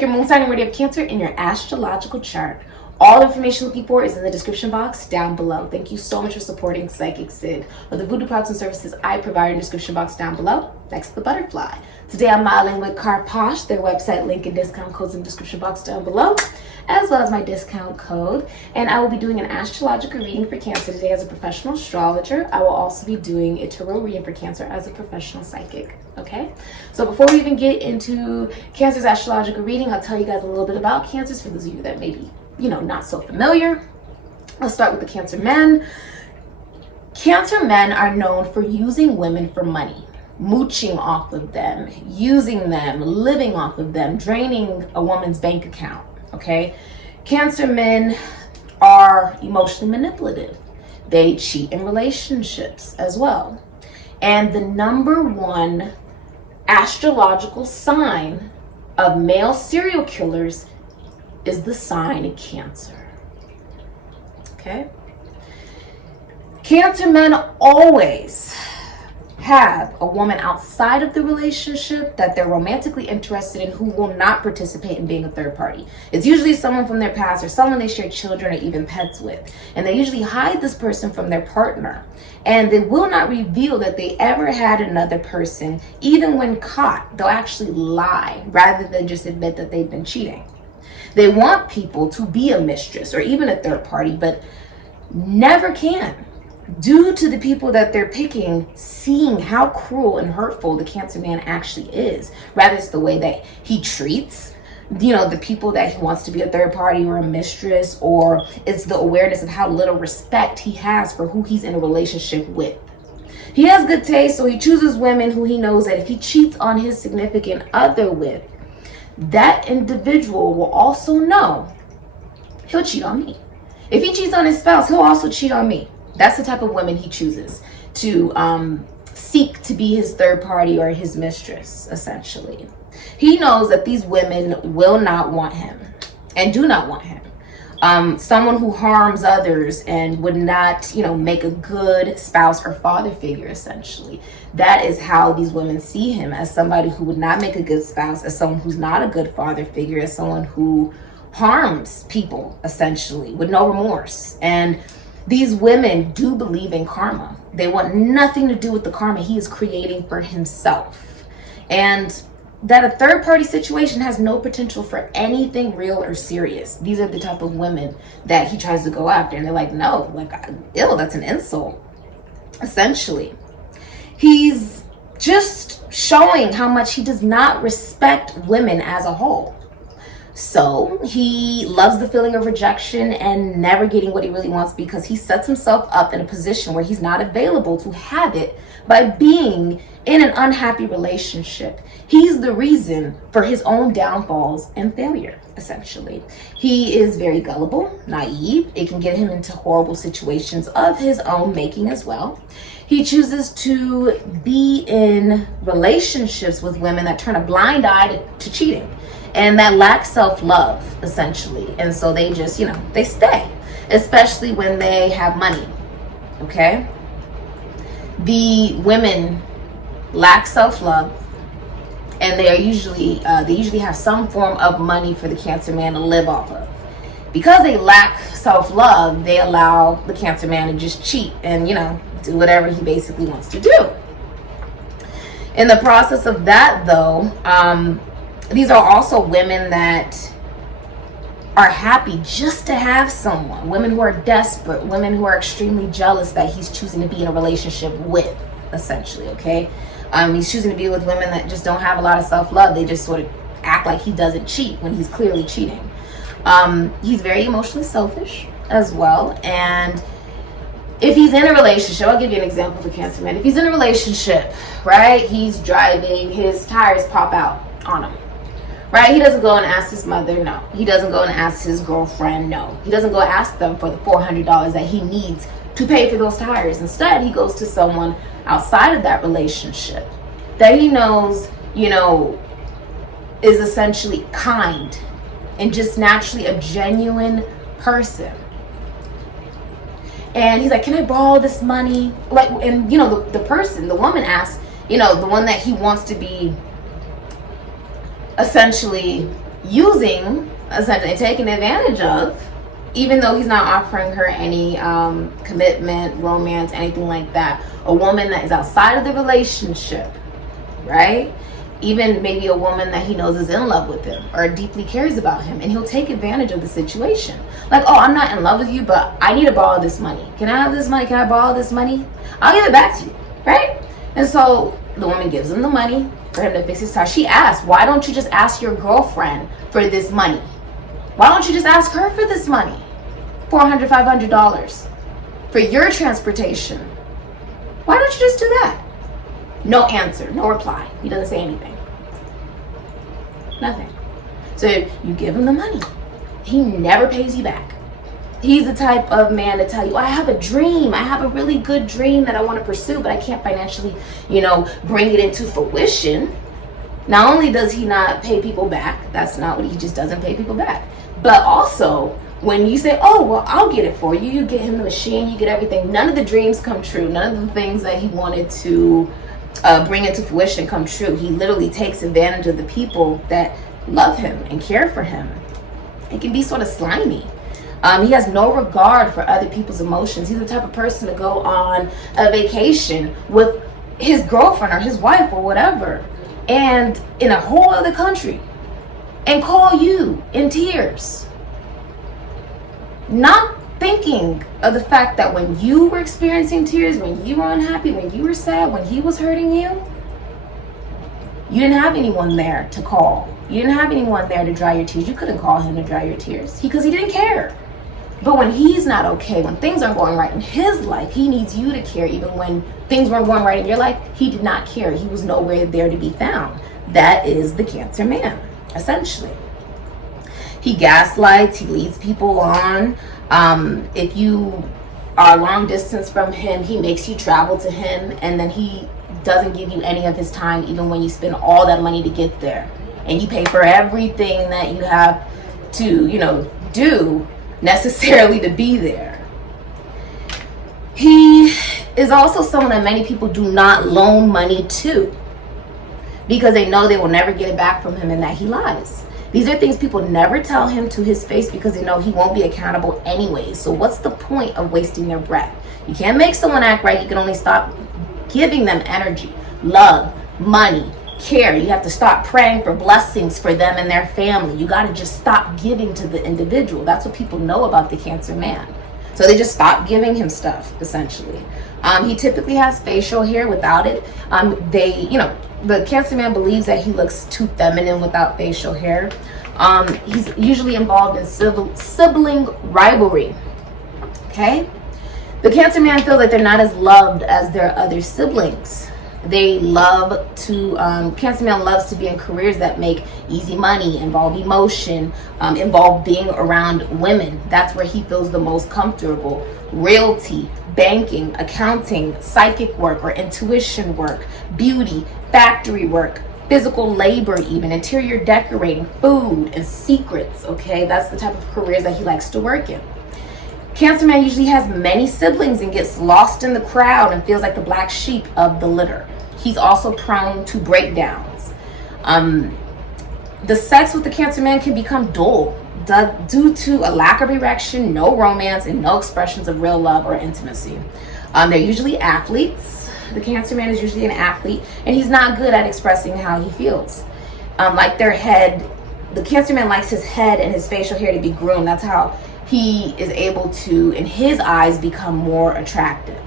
Check your moon sign and where you have Cancer in your astrological chart. All the information you're looking for is in the description box down below. Thank you so much for supporting Sikiksyd or the voodoo products and services I provide in the description box down below. Next to the butterfly. Today I'm modeling with CASHAPP, their website link and discount codes in the description box down below, as well as my discount code. And I will be doing an astrological reading for Cancer today as a professional astrologer. I will also be doing a tarot reading for Cancer as a professional psychic. Okay, so before we even get into Cancer's astrological reading, I'll tell you guys a little bit about Cancers for those of you that maybe, not so familiar. Let's start with the Cancer men. Cancer men are known for using women for money, mooching off of them, using them, living off of them, draining a woman's bank account. Okay, Cancer men are emotionally manipulative. They cheat in relationships as well. And the number one astrological sign of male serial killers is the sign of Cancer. Okay, Cancer men always have a woman outside of the relationship that they're romantically interested in who will not participate in being a third party. It's usually someone from their past or someone they share children or even pets with. And they usually hide this person from their partner. And they will not reveal that they ever had another person. Even when caught, they'll actually lie rather than just admit that they've been cheating. They want people to be a mistress or even a third party, but never can, due to the people that they're picking seeing how cruel and hurtful the Cancer man actually is. Rather, it's the way that he treats the people that he wants to be a third party or a mistress, or it's the awareness of how little respect he has for who he's in a relationship with. He has good taste, so he chooses women who he knows that if he cheats on his significant other with, that individual will also know he'll cheat on me. If he cheats on his spouse, he'll also cheat on me. That's the type of women he chooses to seek to be his third party or his mistress, essentially. He knows that these women will not want him and do not want him. Someone who harms others and would not, make a good spouse or father figure, essentially. That is how these women see him, as somebody who would not make a good spouse, as someone who's not a good father figure, as someone who harms people, essentially, with no remorse. And these women do believe in karma. They want nothing to do with the karma he is creating for himself. And that a third party situation has no potential for anything real or serious. These are the type of women that he tries to go after. And they're like, no, ew, that's an insult. Essentially, he's just showing how much he does not respect women as a whole. So he loves the feeling of rejection and never getting what he really wants, because he sets himself up in a position where he's not available to have it by being in an unhappy relationship. He's the reason for his own downfalls and failure, essentially. He is very gullible, naive. It can get him into horrible situations of his own making as well. He chooses to be in relationships with women that turn a blind eye to cheating and that lack self-love, essentially. And so they just, they stay, especially when they have money. Okay? The women lack self-love, and they usually have some form of money for the Cancer man to live off of. Because they lack self-love, they allow the Cancer man to just cheat and do whatever he basically wants to do. In the process of that, though, these are also women that are happy just to have someone. Women who are desperate, women who are extremely jealous that he's choosing to be in a relationship with, essentially. Okay, he's choosing to be with women that just don't have a lot of self-love. They just sort of act like he doesn't cheat when he's clearly cheating. He's very emotionally selfish as well. And if he's in a relationship, I'll give you an example for Cancer man. If he's in a relationship, right, he's driving, his tires pop out on him, right? He doesn't go and ask his mother, no. He doesn't go and ask his girlfriend, no. He doesn't go ask them for the $400 that he needs to pay for those tires. Instead, he goes to someone outside of that relationship that he knows, is essentially kind and just naturally a genuine person. And he's like, can I borrow this money? And the person, the woman asks, the one that he wants to be essentially using, essentially taking advantage of, even though he's not offering her any commitment, romance, anything like that. A woman that is outside of the relationship, right? Even maybe a woman that he knows is in love with him or deeply cares about him, and he'll take advantage of the situation. Like, oh, I'm not in love with you, but I need to borrow this money. Can I have this money? Can I borrow this money? I'll give it back to you, right? And so the woman gives him the money for him to fix his car. She asks, why don't you just ask your girlfriend for this money? Why don't you just ask her for this money? $400, $500 for your transportation. Why don't you just do that? No answer, no reply. He doesn't say anything. Nothing. So you give him the money. He never pays you back. He's the type of man to tell you, I have a dream. I have a really good dream that I want to pursue, but I can't financially, bring it into fruition. Not only does he not pay people back, that's not what he just doesn't pay people back. But also, when you say, oh, well, I'll get it for you. You get him the machine, you get everything. None of the dreams come true. None of the things that he wanted to bring into fruition come true. He literally takes advantage of the people that love him and care for him. It can be sort of slimy. He has no regard for other people's emotions. He's the type of person to go on a vacation with his girlfriend or his wife or whatever, and in a whole other country, and call you in tears. Not thinking of the fact that when you were experiencing tears, when you were unhappy, when you were sad, when he was hurting you, you didn't have anyone there to call. You didn't have anyone there to dry your tears. You couldn't call him to dry your tears because he didn't care. But when he's not okay, when things aren't going right in his life, he needs you to care. Even when things weren't going right in your life, he did not care. He was nowhere there to be found. That is the Cancer man, essentially. He gaslights, he leads people on. If you are long distance from him, he makes you travel to him, and then he doesn't give you any of his time, even when you spend all that money to get there. And you pay for everything that you have to, do necessarily to be there. He is also someone that many people do not loan money to because they know they will never get it back from him and that he lies. These are things people never tell him to his face because they know he won't be accountable anyway. So what's the point of wasting their breath? You can't make someone act right. You can only stop giving them energy, love, money, care. You have to stop praying for blessings for them and their family. You got to just stop giving to the individual. That's what people know about the Cancer man. So they just stop giving him stuff, essentially. He typically has facial hair. Without it, the Cancer man believes that he looks too feminine without facial hair. He's usually involved in sibling rivalry. Okay? The Cancer man feels like they're not as loved as their other siblings. They love to, Cancer man loves to be in careers that make easy money, involve emotion, involve being around women. That's where he feels the most comfortable. Realty, banking, accounting, psychic work or intuition work, beauty, factory work, physical labor, even interior decorating, food, and secrets. Okay, that's the type of careers that he likes to work in. Cancer man usually has many siblings and gets lost in the crowd and feels like the black sheep of the litter. He's also prone to breakdowns. The sex with the Cancer man can become dull due to a lack of erection, no romance, and no expressions of real love or intimacy. They're usually athletes. The Cancer man is usually an athlete, and he's not good at expressing how he feels. Like their head, the Cancer man likes his head and his facial hair to be groomed. That's how he is able to, in his eyes, become more attractive.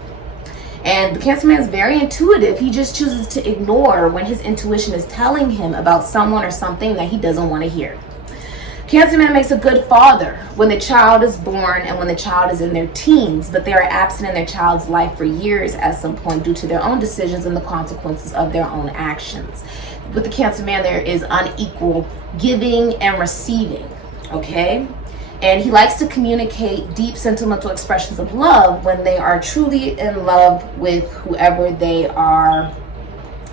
And the Cancer man is very intuitive. He just chooses to ignore when his intuition is telling him about someone or something that he doesn't want to hear. Cancer man makes a good father when the child is born and when the child is in their teens, but they are absent in their child's life for years at some point due to their own decisions and the consequences of their own actions. With the Cancer man, there is unequal giving and receiving, okay? And he likes to communicate deep sentimental expressions of love when they are truly in love with whoever they are,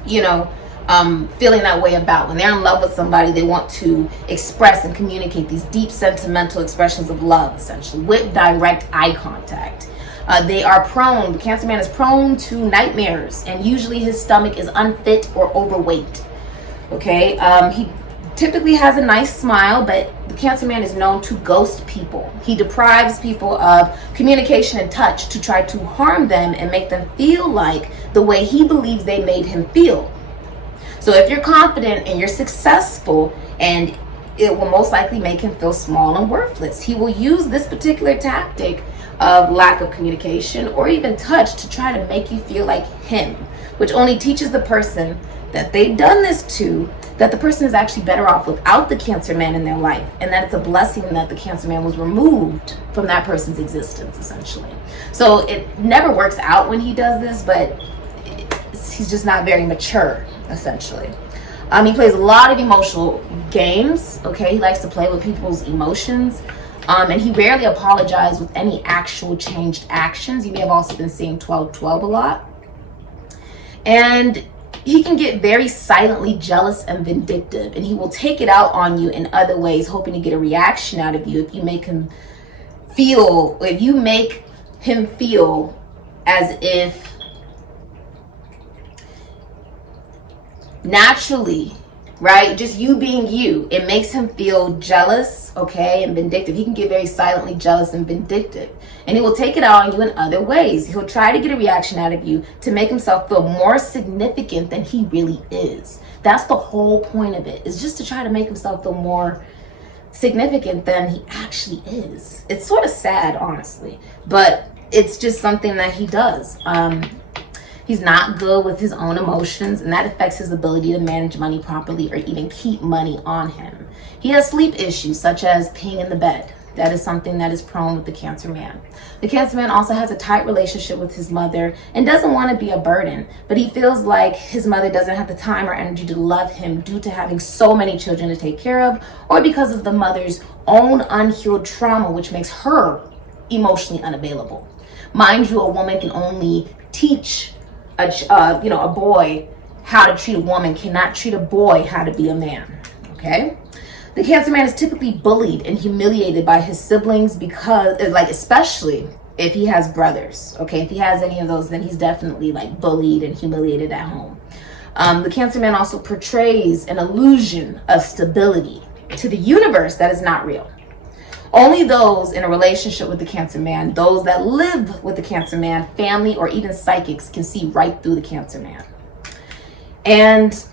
feeling that way about. When they're in love with somebody, they want to express and communicate these deep sentimental expressions of love, essentially, with direct eye contact. The Cancer man is prone to nightmares, and usually his stomach is unfit or overweight. Okay, he typically has a nice smile, but the Cancer man is known to ghost people. He deprives people of communication and touch to try to harm them and make them feel like the way he believes they made him feel. So if you're confident and you're successful, and it will most likely make him feel small and worthless. He will use this particular tactic of lack of communication or even touch to try to make you feel like him, which only teaches the person that they've done this to that the person is actually better off without the Cancer man in their life, and that it's a blessing that the Cancer man was removed from that person's existence, essentially. So it never works out when he does this, but he's just not very mature, essentially. He plays a lot of emotional games, okay? He likes to play with people's emotions, and he rarely apologizes with any actual changed actions. You may have also been seeing 12-12 a lot. And he can get very silently jealous and vindictive, and he will take it out on you in other ways, hoping to get a reaction out of you if you make him feel as if naturally, right, just you being you, it makes him feel jealous, okay, and vindictive. He can get very silently jealous and vindictive, and he will take it out on you in other ways. He'll try to get a reaction out of you to make himself feel more significant than he really is. That's the whole point of it, is just to try to make himself feel more significant than he actually is. It's sort of sad, honestly, but it's just something that he does. He's not good with his own emotions, and that affects his ability to manage money properly or even keep money on him. He has sleep issues, such as peeing in the bed. That is something that is prone with the Cancer man. The Cancer man also has a tight relationship with his mother and doesn't want to be a burden, but he feels like his mother doesn't have the time or energy to love him due to having so many children to take care of, or because of the mother's own unhealed trauma, which makes her emotionally unavailable. Mind you, a woman can only teach a boy how to treat a woman, cannot treat a boy how to be a man, okay? The Cancer man is typically bullied and humiliated by his siblings because, especially if he has brothers, okay? If he has any of those, then he's definitely bullied and humiliated at home. The Cancer man also portrays an illusion of stability to the universe that is not real. Only those in a relationship with the Cancer man, those that live with the Cancer man, family, or even psychics can see right through the Cancer man. And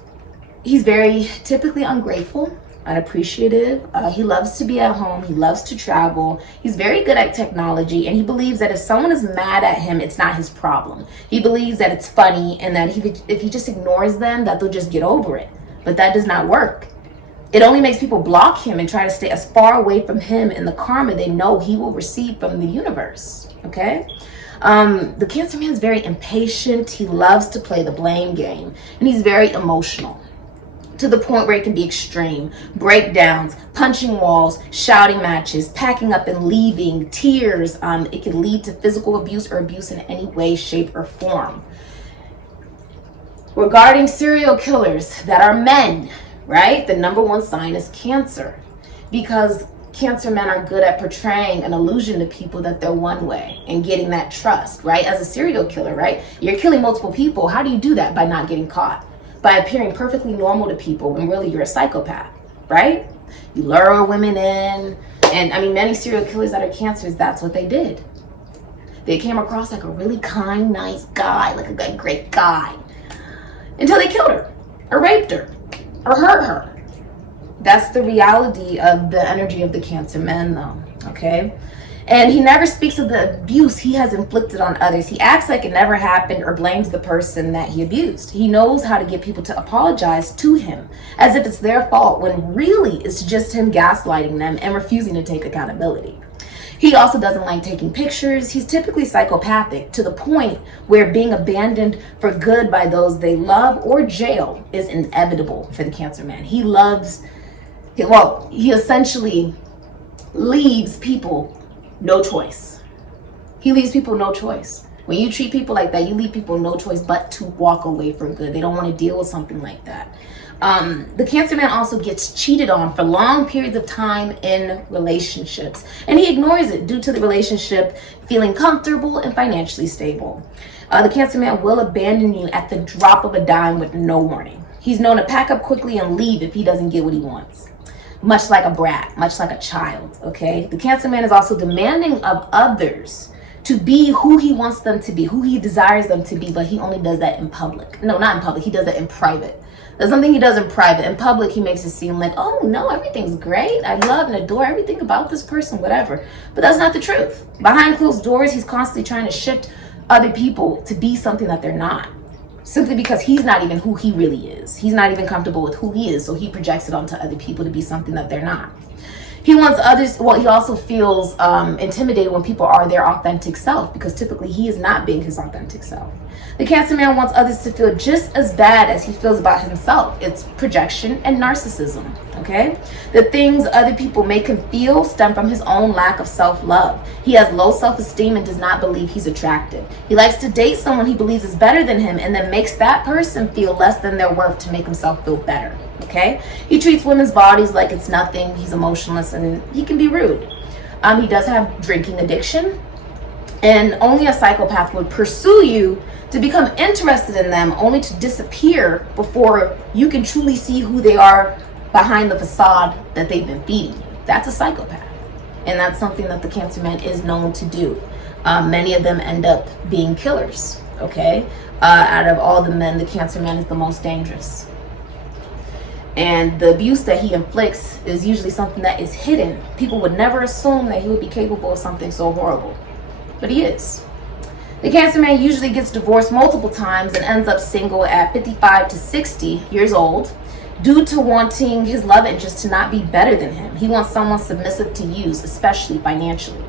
he's very typically ungrateful, unappreciative. He loves to be at home. He loves to travel. He's very good at technology, and he believes that if someone is mad at him, it's not his problem. He believes that it's funny, and that if he just ignores them, that they'll just get over it. But that does not work. It only makes people block him and try to stay as far away from him and the karma they know he will receive from the universe, okay? The Cancer man is very impatient. He loves to play the blame game, and he's very emotional to the point where it can be extreme. Breakdowns, punching walls, shouting matches, packing up and leaving, tears. It can lead to physical abuse or abuse in any way, shape, or form. Regarding serial killers that are men, right? The number one sign is Cancer, because Cancer men are good at portraying an illusion to people that they're one way and getting that trust, right? As a serial killer, right? You're killing multiple people. How do you do that? By not getting caught, by appearing perfectly normal to people when really you're a psychopath, right? You lure women in, and many serial killers that are Cancers, that's what they did. They came across like a really kind, nice guy, like a great guy, until they killed her or raped her or hurt her. That's the reality of the energy of the Cancer men, though, okay? And he never speaks of the abuse he has inflicted on others. He acts like it never happened or blames the person that he abused. He knows how to get people to apologize to him as if it's their fault, when really it's just him gaslighting them and refusing to take accountability. He also doesn't like taking pictures. He's typically psychopathic to the point where being abandoned for good by those they love or jail is inevitable for the Cancer man. He essentially leaves people no choice. He leaves people no choice. When you treat people like that, you leave people no choice but to walk away for good. They don't want to deal with something like that. The Cancer man also gets cheated on for long periods of time in relationships, and he ignores it due to the relationship feeling comfortable and financially stable. The Cancer man will abandon you at the drop of a dime with no warning. He's known to pack up quickly and leave if he doesn't get what he wants. Much like a brat, much like a child, okay? The Cancer man is also demanding of others to be who he wants them to be, who he desires them to be, but he only does that in public. No, not in public, he does that in private. There's something he does in private. In public, he makes it seem like, oh no, everything's great. I love and adore everything about this person, whatever. But that's not the truth. Behind closed doors, he's constantly trying to shift other people to be something that they're not. Simply because he's not even who he really is. He's not even comfortable with who he is, so he projects it onto other people to be something that they're not. He wants others, well, he also feels intimidated when people are their authentic self, because typically he is not being his authentic self. The Cancer man wants others to feel just as bad as he feels about himself. It's projection and narcissism, okay? The things other people make him feel stem from his own lack of self-love. He has low self-esteem and does not believe he's attractive. He likes to date someone he believes is better than him and then makes that person feel less than their worth to make himself feel better, okay? He treats women's bodies like it's nothing. He's emotionless and he can be rude. He does have drinking addiction, and only a psychopath would pursue you to become interested in them only to disappear before you can truly see who they are behind the facade that they've been feeding you. That's a psychopath. And that's something that the Cancer man is known to do. Many of them end up being killers, okay? Out of all the men, the Cancer man is the most dangerous. And the abuse that he inflicts is usually something that is hidden. People would never assume that he would be capable of something so horrible, but he is. The Cancer man usually gets divorced multiple times and ends up single at 55 to 60 years old due to wanting his love interest to not be better than him. He wants someone submissive to use, especially financially.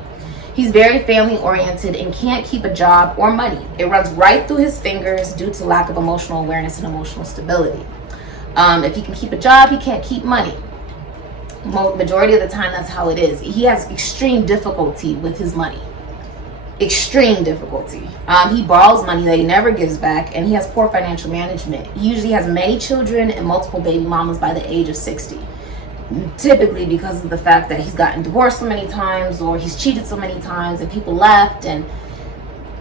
He's very family oriented and can't keep a job or money. It runs right through his fingers due to lack of emotional awareness and emotional stability. If he can keep a job, he can't keep money. Majority of the time, that's how it is. He has extreme difficulty with his money. Extreme difficulty. He borrows money that he never gives back, and he has poor financial management. He usually has many children and multiple baby mamas by the age of 60. Typically because of the fact that he's gotten divorced so many times, or he's cheated so many times and people left, and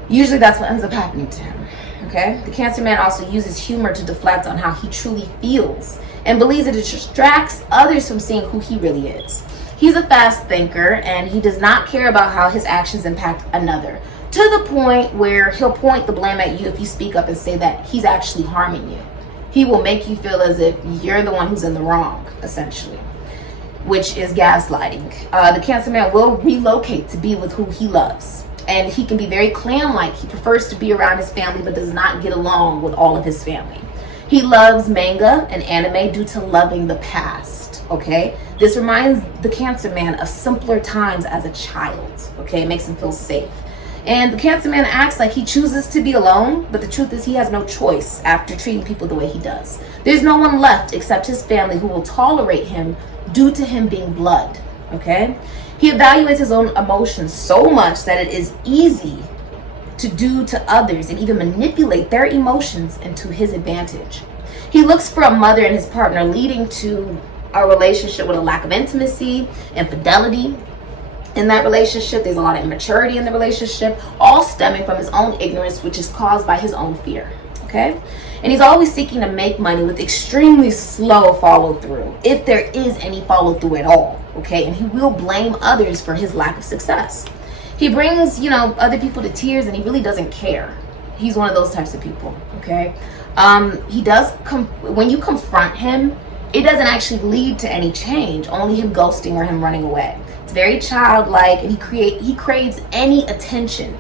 usually that's what ends up happening to him. Okay? The Cancer man also uses humor to deflect on how he truly feels and believes that it distracts others from seeing who he really is. He's a fast thinker, and he does not care about how his actions impact another, to the point where he'll point the blame at you if you speak up and say that he's actually harming you. He will make you feel as if you're the one who's in the wrong, essentially, which is gaslighting. The Cancer man will relocate to be with who he loves, and he can be very clan-like. He prefers to be around his family but does not get along with all of his family. He loves manga and anime due to loving the past, okay? This reminds the Cancer man of simpler times as a child, okay? It makes him feel safe. And the Cancer man acts like he chooses to be alone, but the truth is he has no choice after treating people the way he does. There's no one left except his family who will tolerate him due to him being blood, okay? He evaluates his own emotions so much that it is easy to do to others and even manipulate their emotions into his advantage. He looks for a mother in his partner, leading to a relationship with a lack of intimacy and fidelity in that relationship. There's a lot of immaturity in the relationship, all stemming from his own ignorance, which is caused by his own fear, okay? And he's always seeking to make money with extremely slow follow through, if there is any follow through at all, okay? And he will blame others for his lack of success. He brings, other people to tears, and he really doesn't care. He's one of those types of people, okay? He does, when you confront him, it doesn't actually lead to any change, only him ghosting or him running away. It's very childlike, and he craves any attention,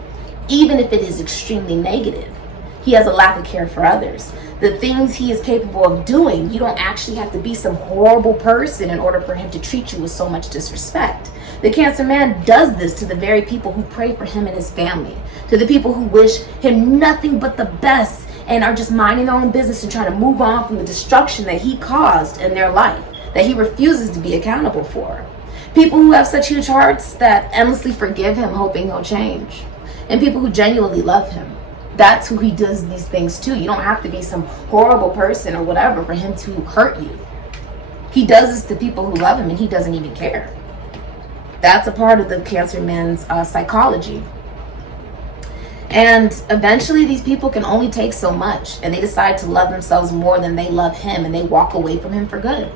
even if it is extremely negative. He has a lack of care for others. The things he is capable of doing, you don't actually have to be some horrible person in order for him to treat you with so much disrespect. The Cancer man does this to the very people who pray for him and his family, to the people who wish him nothing but the best and are just minding their own business and trying to move on from the destruction that he caused in their life, that he refuses to be accountable for. People who have such huge hearts that endlessly forgive him, hoping he'll change. And people who genuinely love him. That's who he does these things to. You don't have to be some horrible person or whatever for him to hurt you. He does this to people who love him, and he doesn't even care. That's a part of the Cancer man's psychology. And eventually these people can only take so much, and they decide to love themselves more than they love him, and they walk away from him for good.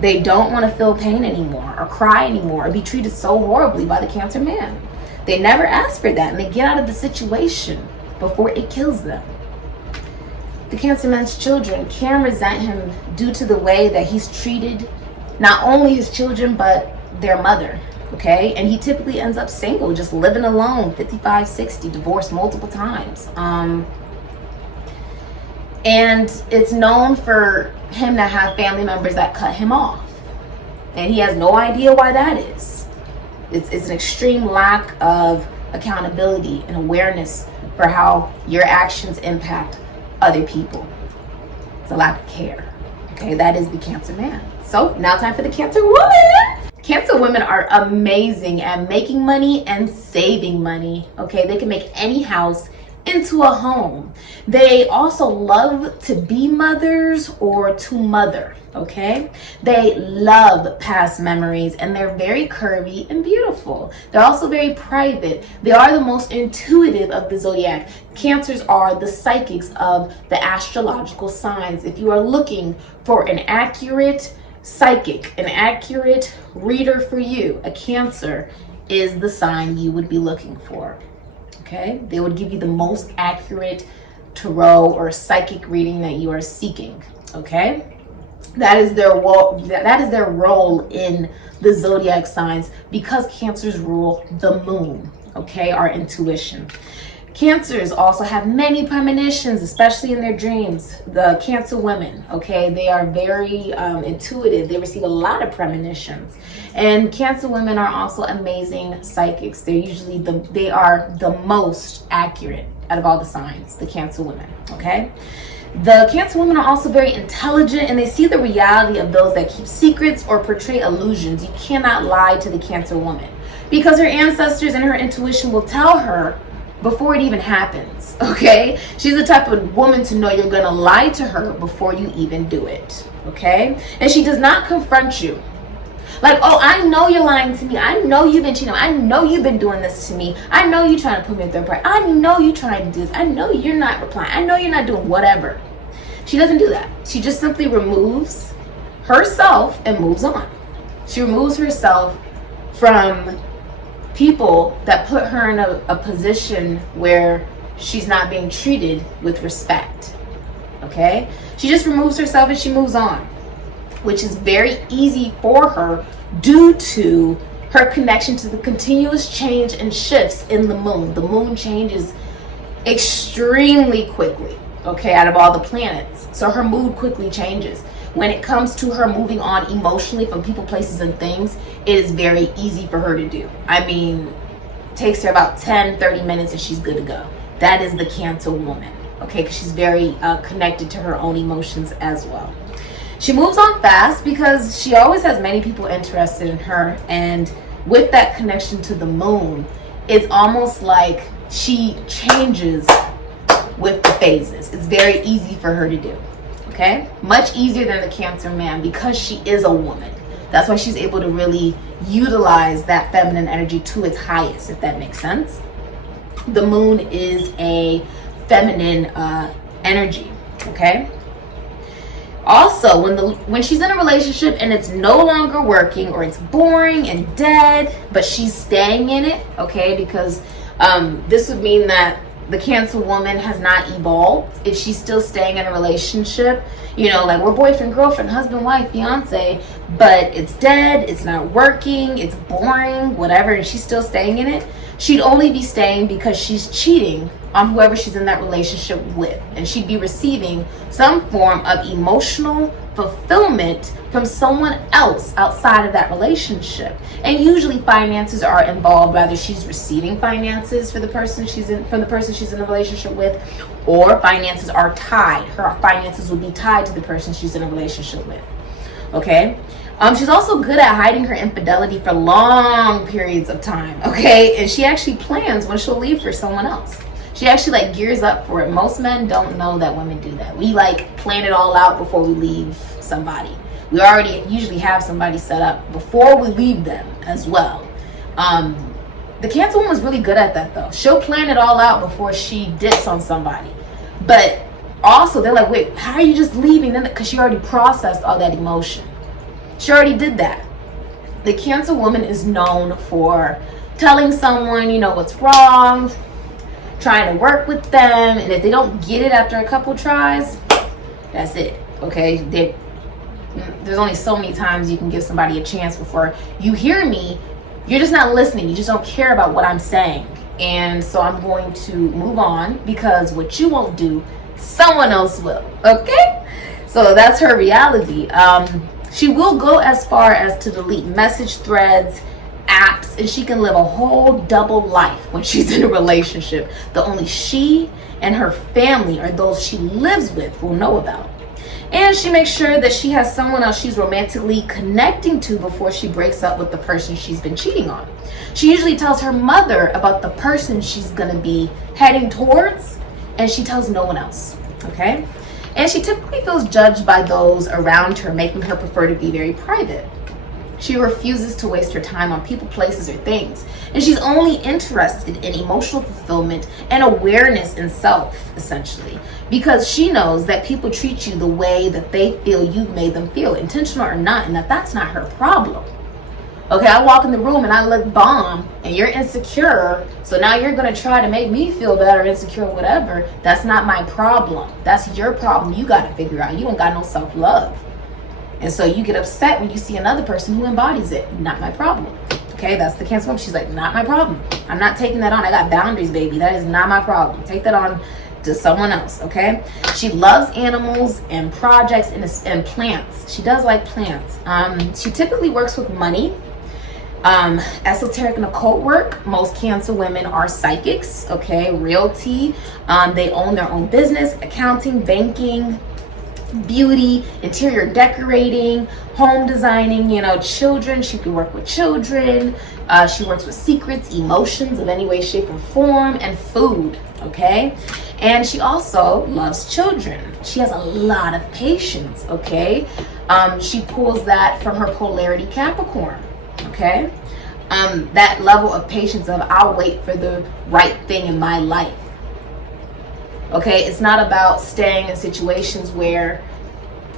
They don't want to feel pain anymore, or cry anymore, or be treated so horribly by the Cancer man. They never ask for that, and they get out of the situation before it kills them. The Cancer man's children can resent him due to the way that he's treated not only his children, but their mother. Okay, and he typically ends up single, just living alone, 55, 60, divorced multiple times. And it's known for him to have family members that cut him off. And he has no idea why that is. It's an extreme lack of accountability and awareness for how your actions impact other people. It's a lack of care. Okay, that is the Cancer man. So now time for the Cancer woman. Cancer women are amazing at making money and saving money. Okay, they can make any house into a home. They also love to be mothers or to mother. Okay, they love past memories, and they're very curvy and beautiful. They're also very private. They are the most intuitive of the zodiac. Cancers are the psychics of the astrological signs. If you are looking for an accurate psychic, an accurate reader for you, a Cancer is the sign you would be looking for. Okay, they would give you the most accurate tarot or psychic reading that you are seeking. Okay, that is their role in the zodiac signs, because Cancers rule the moon. Okay, our intuition. Cancers also have many premonitions, especially in their dreams. The Cancer women, okay, they are very intuitive. They receive a lot of premonitions. And Cancer women are also amazing psychics. They are the most accurate out of all the signs, the Cancer women, okay? The Cancer women are also very intelligent, and they see the reality of those that keep secrets or portray illusions. You cannot lie to the Cancer woman, because her ancestors and her intuition will tell her before it even happens. Okay, she's the type of woman to know you're gonna lie to her before you even do it. Okay, and she does not confront you like, oh, I know you're lying to me, I know you've been cheating, I know you've been doing this to me, I know you're trying to put me in third party, I know you're trying to do this, I know you're not replying, I know you're not doing whatever. She doesn't do that. She just simply removes herself and moves on. She removes herself from people that put her in a position where she's not being treated with respect. Okay, she just removes herself and she moves on, which is very easy for her due to her connection to the continuous change and shifts in the moon. The moon changes extremely quickly, okay, out of all the planets, so her mood quickly changes. When it comes to her moving on emotionally from people, places, and things, it is very easy for her to do. I mean, it takes her about 10-30 minutes and she's good to go. That is the Cancer woman, okay, because she's very connected to her own emotions as well. She moves on fast because she always has many people interested in her, and with that connection to the moon, it's almost like she changes with the phases. It's very easy for her to do. Okay, much easier than the Cancer man, because she is a woman. That's why she's able to really utilize that feminine energy to its highest, if that makes sense. The moon is a feminine energy. Okay, also when she's in a relationship and it's no longer working, or it's boring and dead, but she's staying in it, okay, because this would mean that the Cancer woman has not evolved. If she's still staying in a relationship, you know, like we're boyfriend, girlfriend, husband, wife, fiance, but it's dead, it's not working, it's boring, whatever, and she's still staying in it, she'd only be staying because she's cheating on whoever she's in that relationship with, and she'd be receiving some form of emotional fulfillment from someone else outside of that relationship. And usually finances are involved. Whether she's receiving finances for the person she's in, from the person she's in a relationship with, or finances are tied. Her finances will be tied to the person she's in a relationship with. Okay, she's also good at hiding her infidelity for long periods of time. Okay, and she actually plans when she'll leave for someone else. She actually like gears up for it. Most men don't know that women do that. We like plan it all out before we leave somebody. We already usually have somebody set up before we leave them as well. The Cancer woman is really good at that though. She'll plan it all out before she dips on somebody. But also they're like, wait, how are you just leaving? Then, because she already processed all that emotion. She already did that. The Cancer woman is known for telling someone, you know, what's wrong, trying to work with them, and if they don't get it after a couple tries, that's it. Okay, there's only so many times you can give somebody a chance before you hear me. You're just not listening. You just don't care about what I'm saying. And so I'm going to move on, because what you won't do, someone else will. Okay? So that's her reality. She will go as far as to delete message threads, apps, and she can live a whole double life when she's in a relationship that only she and her family, or those she lives with, will know about. And she makes sure that she has someone else she's romantically connecting to before she breaks up with the person she's been cheating on. She usually tells her mother about the person she's gonna be heading towards, and she tells no one else, okay? And she typically feels judged by those around her, making her prefer to be very private. She refuses to waste her time on people, places, or things. And she's only interested in emotional fulfillment and awareness in self, essentially. Because she knows that people treat you the way that they feel you've made them feel, intentional or not, and that's not her problem. Okay, I walk in the room and I look bomb, and you're insecure, so now you're going to try to make me feel better, insecure, whatever. That's not my problem. That's your problem. You got to figure out. You ain't got no self-love. And so you get upset when you see another person who embodies it. Not my problem. Okay, that's the Cancer woman. She's like, not my problem. I'm not taking that on. I got boundaries, baby. That is not my problem. Take that on to someone else, okay? She loves animals and projects and plants. She does like plants. She typically works with money, esoteric and occult work. Most Cancer women are psychics, okay? Realty. They own their own business, accounting, banking, beauty, interior decorating, home designing, you know, children. She can work with children. She works with secrets, emotions of any way, shape, or form, and food, okay? And she also loves children. She has a lot of patience, okay? She pulls that from her polarity Capricorn, okay? That level of patience of, I'll wait for the right thing in my life. Okay, it's not about staying in situations where,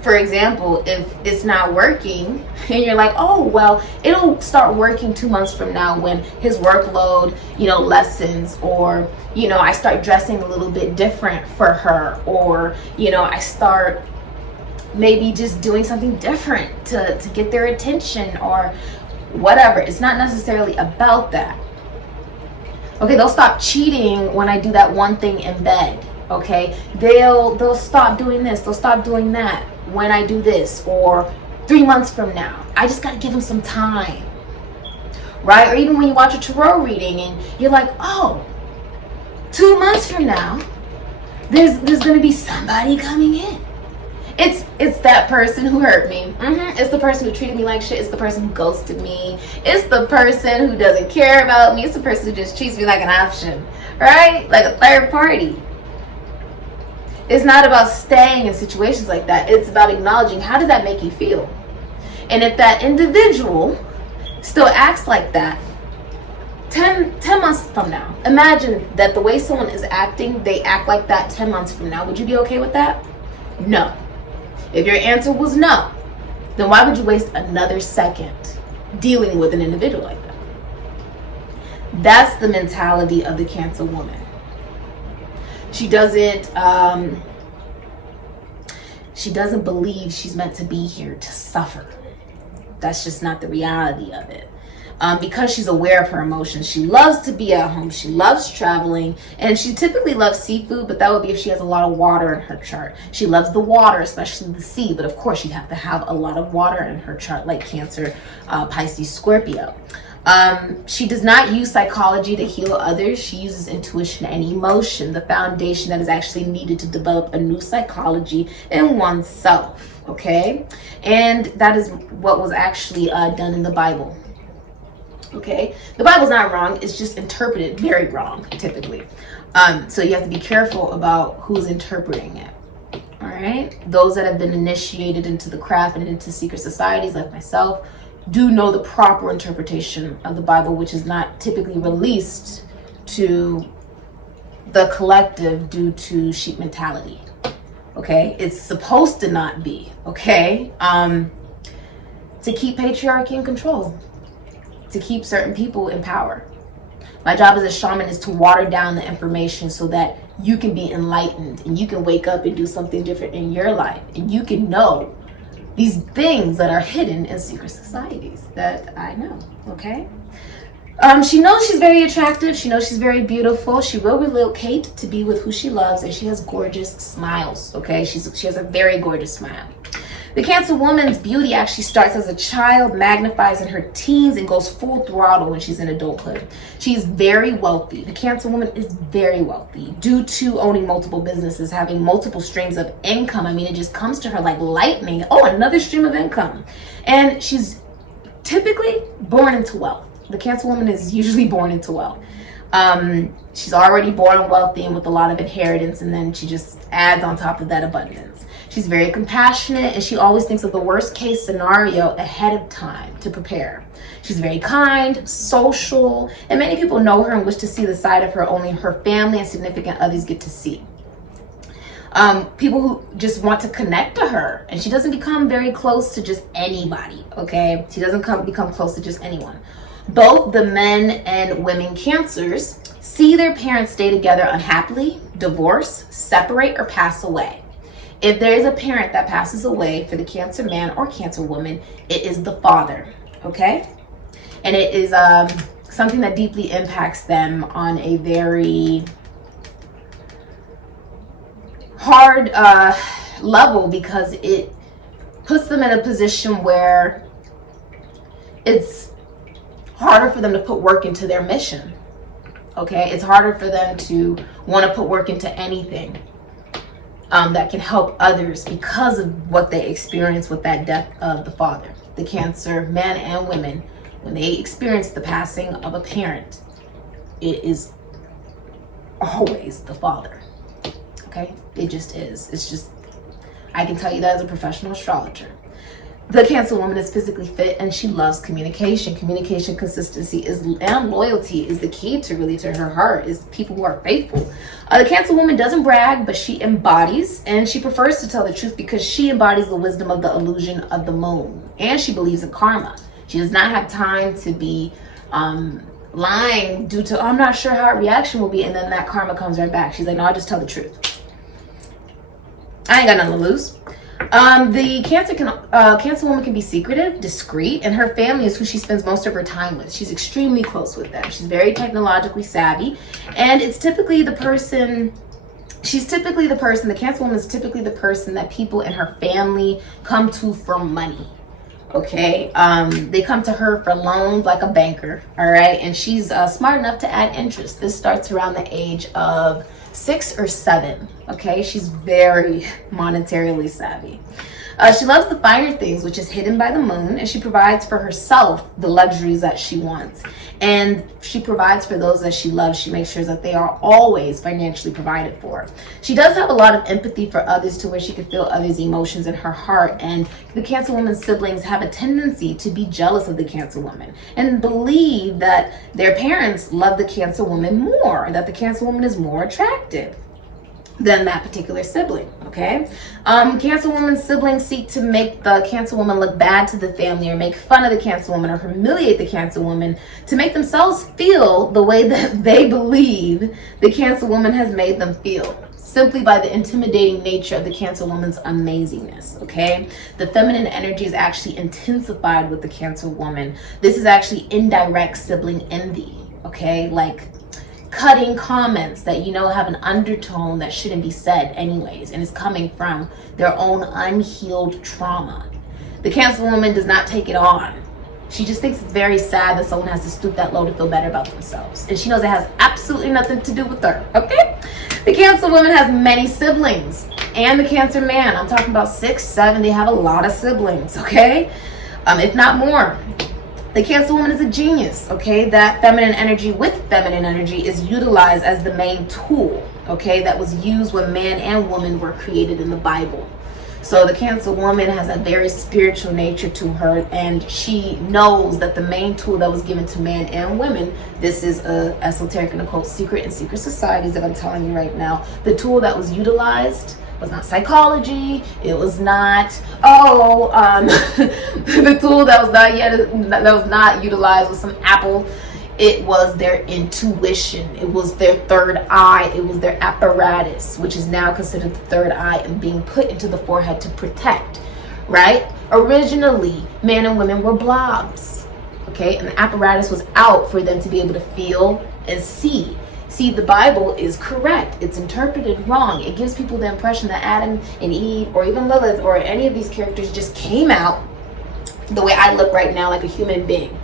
for example, if it's not working and you're like, oh, well, it'll start working 2 months from now when his workload, you know, lessens, or, you know, I start dressing a little bit different for her, or, you know, I start maybe just doing something different to get their attention or whatever. It's not necessarily about that. Okay, they'll stop cheating when I do that one thing in bed. Okay, they'll stop doing this, they'll stop doing that when I do this, or 3 months from now. I just gotta give them some time, right? Or even when you watch a tarot reading and you're like, oh, 2 months from now, there's gonna be somebody coming in. It's that person who hurt me. It's the person who treated me like shit. It's the person who ghosted me. It's the person who doesn't care about me. It's the person who just treats me like an option, right? Like a third party. It's not about staying in situations like that. It's about acknowledging, how does that make you feel? And if that individual still acts like that 10 months from now, imagine that the way someone is acting, they act like that 10 months from now. Would you be okay with that? No. If your answer was no, then why would you waste another second dealing with an individual like that? That's the mentality of the Cancer woman. She doesn't believe she's meant to be here to suffer. That's just not the reality of it. Because she's aware of her emotions. She loves to be at home. She loves traveling. And she typically loves seafood, but that would be if she has a lot of water in her chart. She loves the water, especially the sea. But of course, she'd have to have a lot of water in her chart, like Cancer, Pisces, Scorpio. She does not use psychology to heal others. She uses intuition and emotion, the foundation that is actually needed to develop a new psychology in oneself, okay? And that is what was actually done in the Bible, okay? The Bible's not wrong. It's just interpreted very wrong, typically. So you have to be careful about who's interpreting it, all right? Those that have been initiated into the craft and into secret societies like myself, do know the proper interpretation of the Bible, which is not typically released to the collective due to sheep mentality. Okay, it's supposed to not be. Okay, to keep patriarchy in control, to keep certain people in power. My job as a shaman is to water down the information so that you can be enlightened and you can wake up and do something different in your life, and you can know these things that are hidden in secret societies that I know. Okay, she knows she's very attractive. She knows she's very beautiful. She will relocate to be with who she loves, and she has gorgeous smiles. Okay, she has a very gorgeous smile. The Cancer woman's beauty actually starts as a child, magnifies in her teens, and goes full throttle when she's in adulthood. She's very wealthy. The Cancer woman is very wealthy due to owning multiple businesses, having multiple streams of income. I mean, it just comes to her like lightning. Oh, another stream of income. And she's typically born into wealth. The Cancer woman is usually born into wealth. She's already born wealthy and with a lot of inheritance, and then she just adds on top of that abundance. She's very compassionate, and she always thinks of the worst case scenario ahead of time to prepare. She's very kind, social, and many people know her and wish to see the side of her only her family and significant others get to see. People who just want to connect to her, and she doesn't become very close to just anybody. Okay, she doesn't become close to just anyone. Both the men and women Cancers see their parents stay together unhappily, divorce, separate, or pass away. If there is a parent that passes away for the Cancer man or Cancer woman, it is the father, okay? And it is something that deeply impacts them on a very hard level, because it puts them in a position where it's harder for them to put work into their mission, okay? It's harder for them to want to put work into anything that can help others because of what they experience with that death of the father. The Cancer men and women, when they experience the passing of a parent, it is always the father. Okay, it just is. It's just, I can tell you that as a professional astrologer. The Cancer woman is physically fit, and she loves communication. Communication, consistency and loyalty is the key to her heart, is people who are faithful. The Cancer woman doesn't brag, but she embodies, and she prefers to tell the truth because she embodies the wisdom of the illusion of the moon, and she believes in karma. She does not have time to be lying due to, I'm not sure how her reaction will be, and then that karma comes right back. She's like, no, I'll just tell the truth. I ain't got nothing to lose. The Cancer woman can be secretive, discreet, and her family is who she spends most of her time with. She's extremely close with them. She's very technologically savvy, and it's typically the person, the Cancer woman is typically the person that people in her family come to for money. Okay, they come to her for loans like a banker, all right? And she's smart enough to add interest. This starts around the age of 6 or 7. Okay, she's very monetarily savvy. She loves the finer things, which is hidden by the moon, and she provides for herself the luxuries that she wants, and she provides for those that she loves. She makes sure that they are always financially provided for. She does have a lot of empathy for others, to where she can feel others' emotions in her heart, and the Cancer woman's siblings have a tendency to be jealous of the Cancer woman and believe that their parents love the Cancer woman more, that the Cancer woman is more attractive than that particular sibling. Okay, Cancer woman's siblings seek to make the Cancer woman look bad to the family, or make fun of the Cancer woman, or humiliate the Cancer woman to make themselves feel the way that they believe the Cancer woman has made them feel, simply by the intimidating nature of the Cancer woman's amazingness. Okay, the feminine energy is actually intensified with the Cancer woman. This is actually indirect sibling envy. Okay, like cutting comments that have an undertone that shouldn't be said anyways, and is coming from their own unhealed trauma. The Cancer woman does not take it on. She just thinks it's very sad that someone has to stoop that low to feel better about themselves, and she knows it has absolutely nothing to do with her. Okay, the Cancer woman has many siblings, and the Cancer man, I'm talking about 6, 7, they have a lot of siblings. Okay, if not more. The Cancer woman is a genius, okay? That feminine energy with feminine energy is utilized as the main tool, okay, that was used when man and woman were created in the Bible. So the Cancer woman has a very spiritual nature to her, and she knows that the main tool that was given to men and women, this is a esoteric and occult secret and secret societies that I'm telling you right now, the tool that was utilized was not psychology. It was not the tool that was not utilized was some apple. It was their intuition. It was their third eye. It was their apparatus, which is now considered the third eye and being put into the forehead to protect, right? Originally, men and women were blobs, okay? And the apparatus was out for them to be able to feel and see. See, the Bible is correct. It's interpreted wrong. It gives people the impression that Adam and Eve, or even Lilith, or any of these characters just came out the way I look right now, like a human being.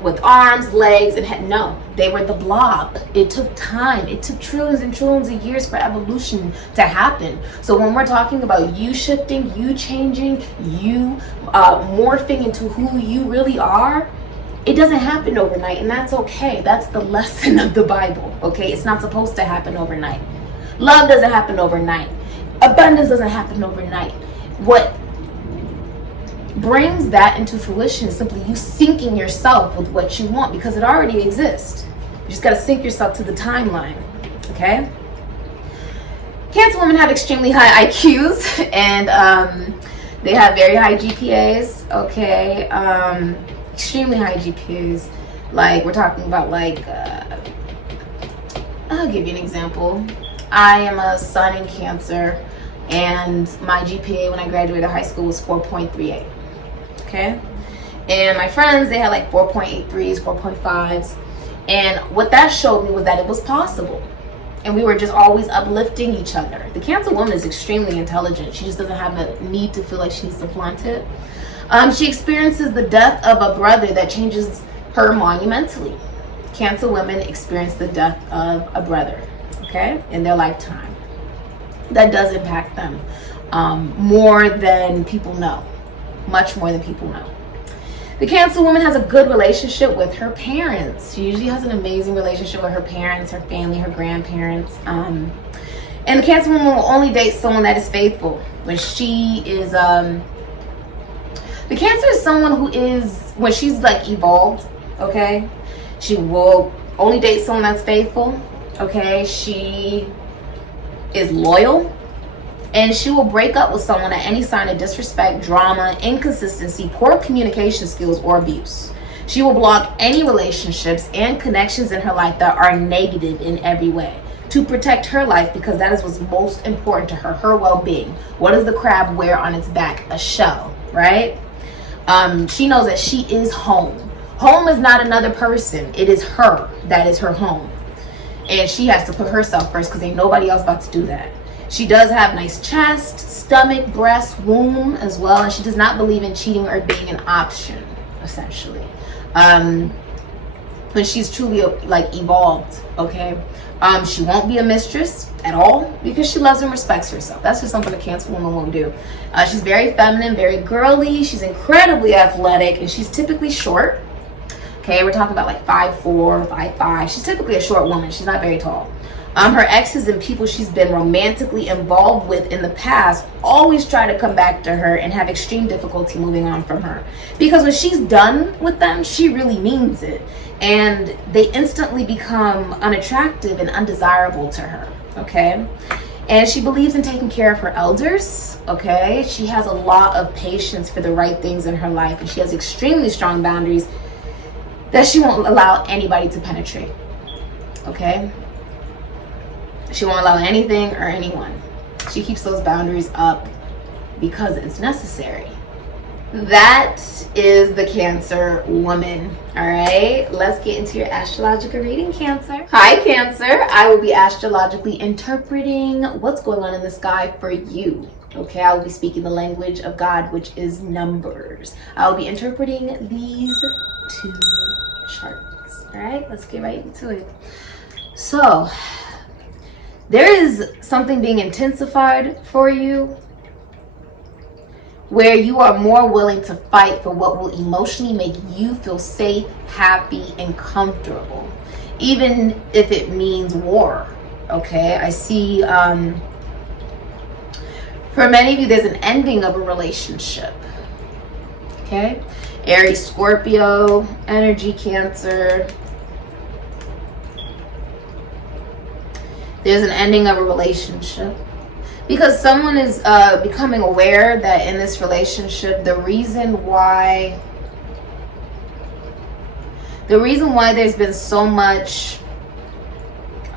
With arms, legs, and head. No, they were the blob. It took time. It took trillions and trillions of years for evolution to happen. So when we're talking about you shifting, you changing, you morphing into who you really are, it doesn't happen overnight, and that's okay. That's the lesson of the Bible, okay? It's not supposed to happen overnight. Love doesn't happen overnight. Abundance doesn't happen overnight. What brings that into fruition is simply you syncing yourself with what you want, because it already exists. You just got to sync yourself to the timeline, okay? Cancer women have extremely high IQs, and they have very high GPAs, okay? Extremely high GPAs. Like, we're talking about, like, I'll give you an example. I am a sun in Cancer, and my GPA when I graduated high school was 4.38. Okay, and my friends, they had like 4.83s, 4.5s, and what that showed me was that it was possible, and we were just always uplifting each other. The Cancer woman is extremely intelligent. She just doesn't have a need to feel like she needs to flaunt it. She experiences the death of a brother that changes her monumentally. Cancer women experience the death of a brother, okay, in their lifetime. That does impact them more than people know. Much more than people know. The Cancer woman has a good relationship with her parents. She usually has an amazing relationship with her parents, her family, her grandparents. And the Cancer woman will only date someone that is faithful. When she is, the Cancer is someone who is, when she's like evolved, okay, she will only date someone that's faithful, okay, she is loyal. And she will break up with someone at any sign of disrespect, drama, inconsistency, poor communication skills, or abuse. She will block any relationships and connections in her life that are negative in every way to protect her life, because that is what's most important to her, her well-being. What does the crab wear on its back? A shell, right? She knows that she is home. Home is not another person. It is her. That is her home. And she has to put herself first, because ain't nobody else about to do that. She does have nice chest, stomach, breast, womb as well, and she does not believe in cheating or being an option, essentially. When she's truly like evolved, okay? She won't be a mistress at all, because she loves and respects herself. That's just something a Cancer woman won't do. She's very feminine, very girly. She's incredibly athletic, and she's typically short. Okay, we're talking about like 5'4", 5'5". She's typically a short woman. She's not very tall. Her exes and people she's been romantically involved with in the past always try to come back to her and have extreme difficulty moving on from her. Because when she's done with them, she really means it. And they instantly become unattractive and undesirable to her, okay? And she believes in taking care of her elders, okay? She has a lot of patience for the right things in her life, and she has extremely strong boundaries that she won't allow anybody to penetrate, okay? She won't allow anything or anyone. She keeps those boundaries up because it's necessary. That is the Cancer woman. All right, let's get into your astrological reading, Cancer. Hi, Cancer. I will be astrologically interpreting what's going on in the sky for you. Okay, I will be speaking the language of God, which is numbers. I will be interpreting these two charts. All right, let's get right into it. So, there is something being intensified for you where you are more willing to fight for what will emotionally make you feel safe, happy, and comfortable, even if it means war. Okay, I see For many of you, there's an ending of a relationship. Okay? Aries, Scorpio, energy, Cancer. There's an ending of a relationship. Because someone is becoming aware that in this relationship, the reason why there's been so much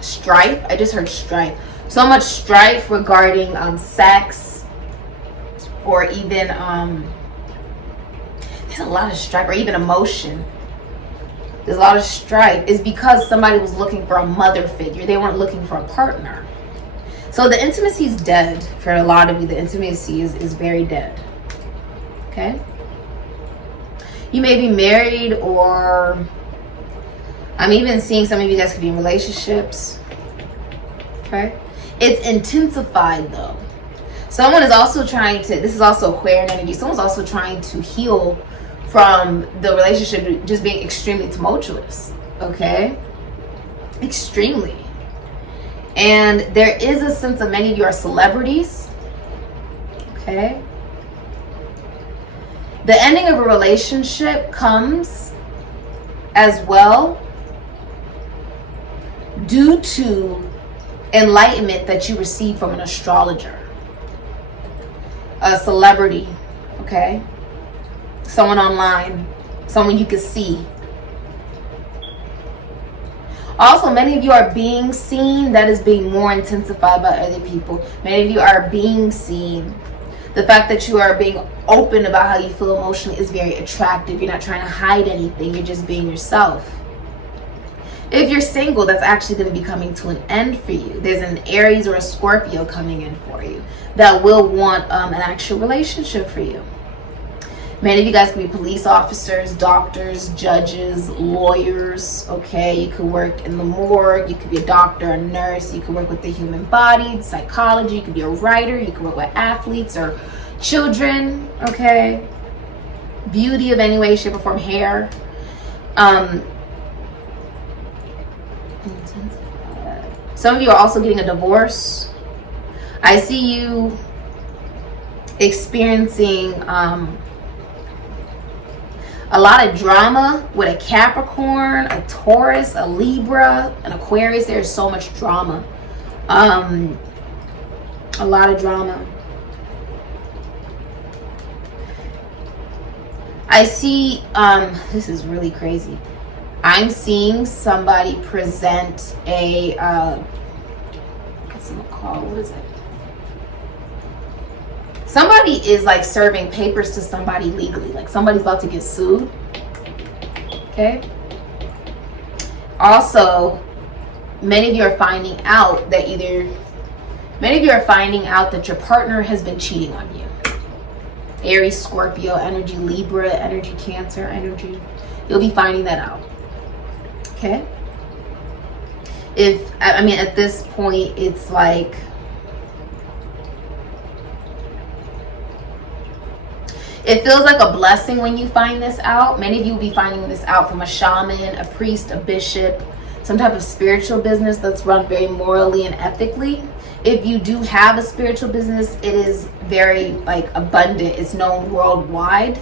strife, I just heard strife, so much strife regarding sex, or even there's a lot of strife, or even emotion. There's a lot of strife is because somebody was looking for a mother figure. They weren't looking for a partner. So the intimacy is dead. For a lot of you, the intimacy is very dead. Okay? You may be married, or I'm even seeing some of you guys could be in relationships. Okay? It's intensified though. Someone is also trying to, this is also Aquarian energy, someone's also trying to heal from the relationship just being extremely tumultuous. Okay? Extremely. And there is a sense of many of you are celebrities. Okay? The ending of a relationship comes as well due to enlightenment that you receive from an astrologer, a celebrity, okay? Someone online, someone you can see. Also, many of you are being seen. That is being more intensified by other people. Many of you are being seen. The fact that you are being open about how you feel emotionally is very attractive. You're not trying to hide anything. You're just being yourself. If you're single, that's actually going to be coming to an end for you. There's an Aries or a Scorpio coming in for you that will want an actual relationship for you. Many of you guys could be police officers, doctors, judges, lawyers, okay? You could work in the morgue. You could be a doctor, a nurse. You could work with the human body, psychology. You could be a writer. You could work with athletes or children, okay? Beauty of any way, shape, or form, hair. Some of you are also getting a divorce. I see you experiencing a lot of drama with a Capricorn, a Taurus, a Libra, an Aquarius. There's so much drama. A lot of drama. I see, this is really crazy. I'm seeing somebody present a, what's it called? What is it? Somebody is like serving papers to somebody legally. Like somebody's about to get sued. Okay? Also, many of you are finding out that your partner has been cheating on you. Aries, Scorpio energy, Libra energy, Cancer energy. You'll be finding that out. Okay? At this point, it's like, it feels like a blessing when you find this out. Many of you will be finding this out from a shaman, a priest, a bishop, some type of spiritual business that's run very morally and ethically. If you do have a spiritual business, it is very like abundant. It's known worldwide.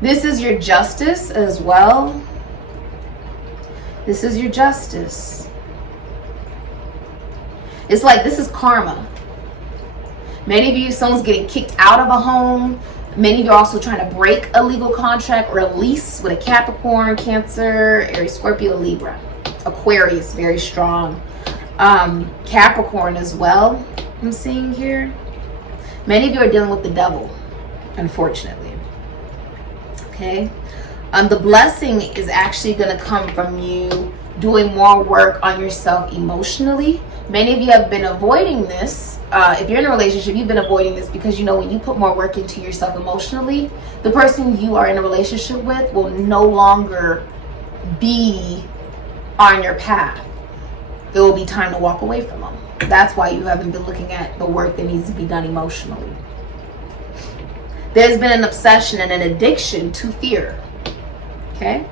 This is your justice as well. This is your justice. It's like this is karma. Many of you, someone's getting kicked out of a home. Many of you are also trying to break a legal contract or a lease with a Capricorn, Cancer, Aries, Scorpio, Libra. Aquarius, very strong. Capricorn as well, I'm seeing here. Many of you are dealing with the devil, unfortunately. Okay? The blessing is actually going to come from you doing more work on yourself emotionally. Many of you have been avoiding this. If you're in a relationship, you've been avoiding this because you know when you put more work into yourself emotionally, the person you are in a relationship with will no longer be on your path. It will be time to walk away from them. That's why you haven't been looking at the work that needs to be done emotionally. There's been an obsession and an addiction to fear. Okay?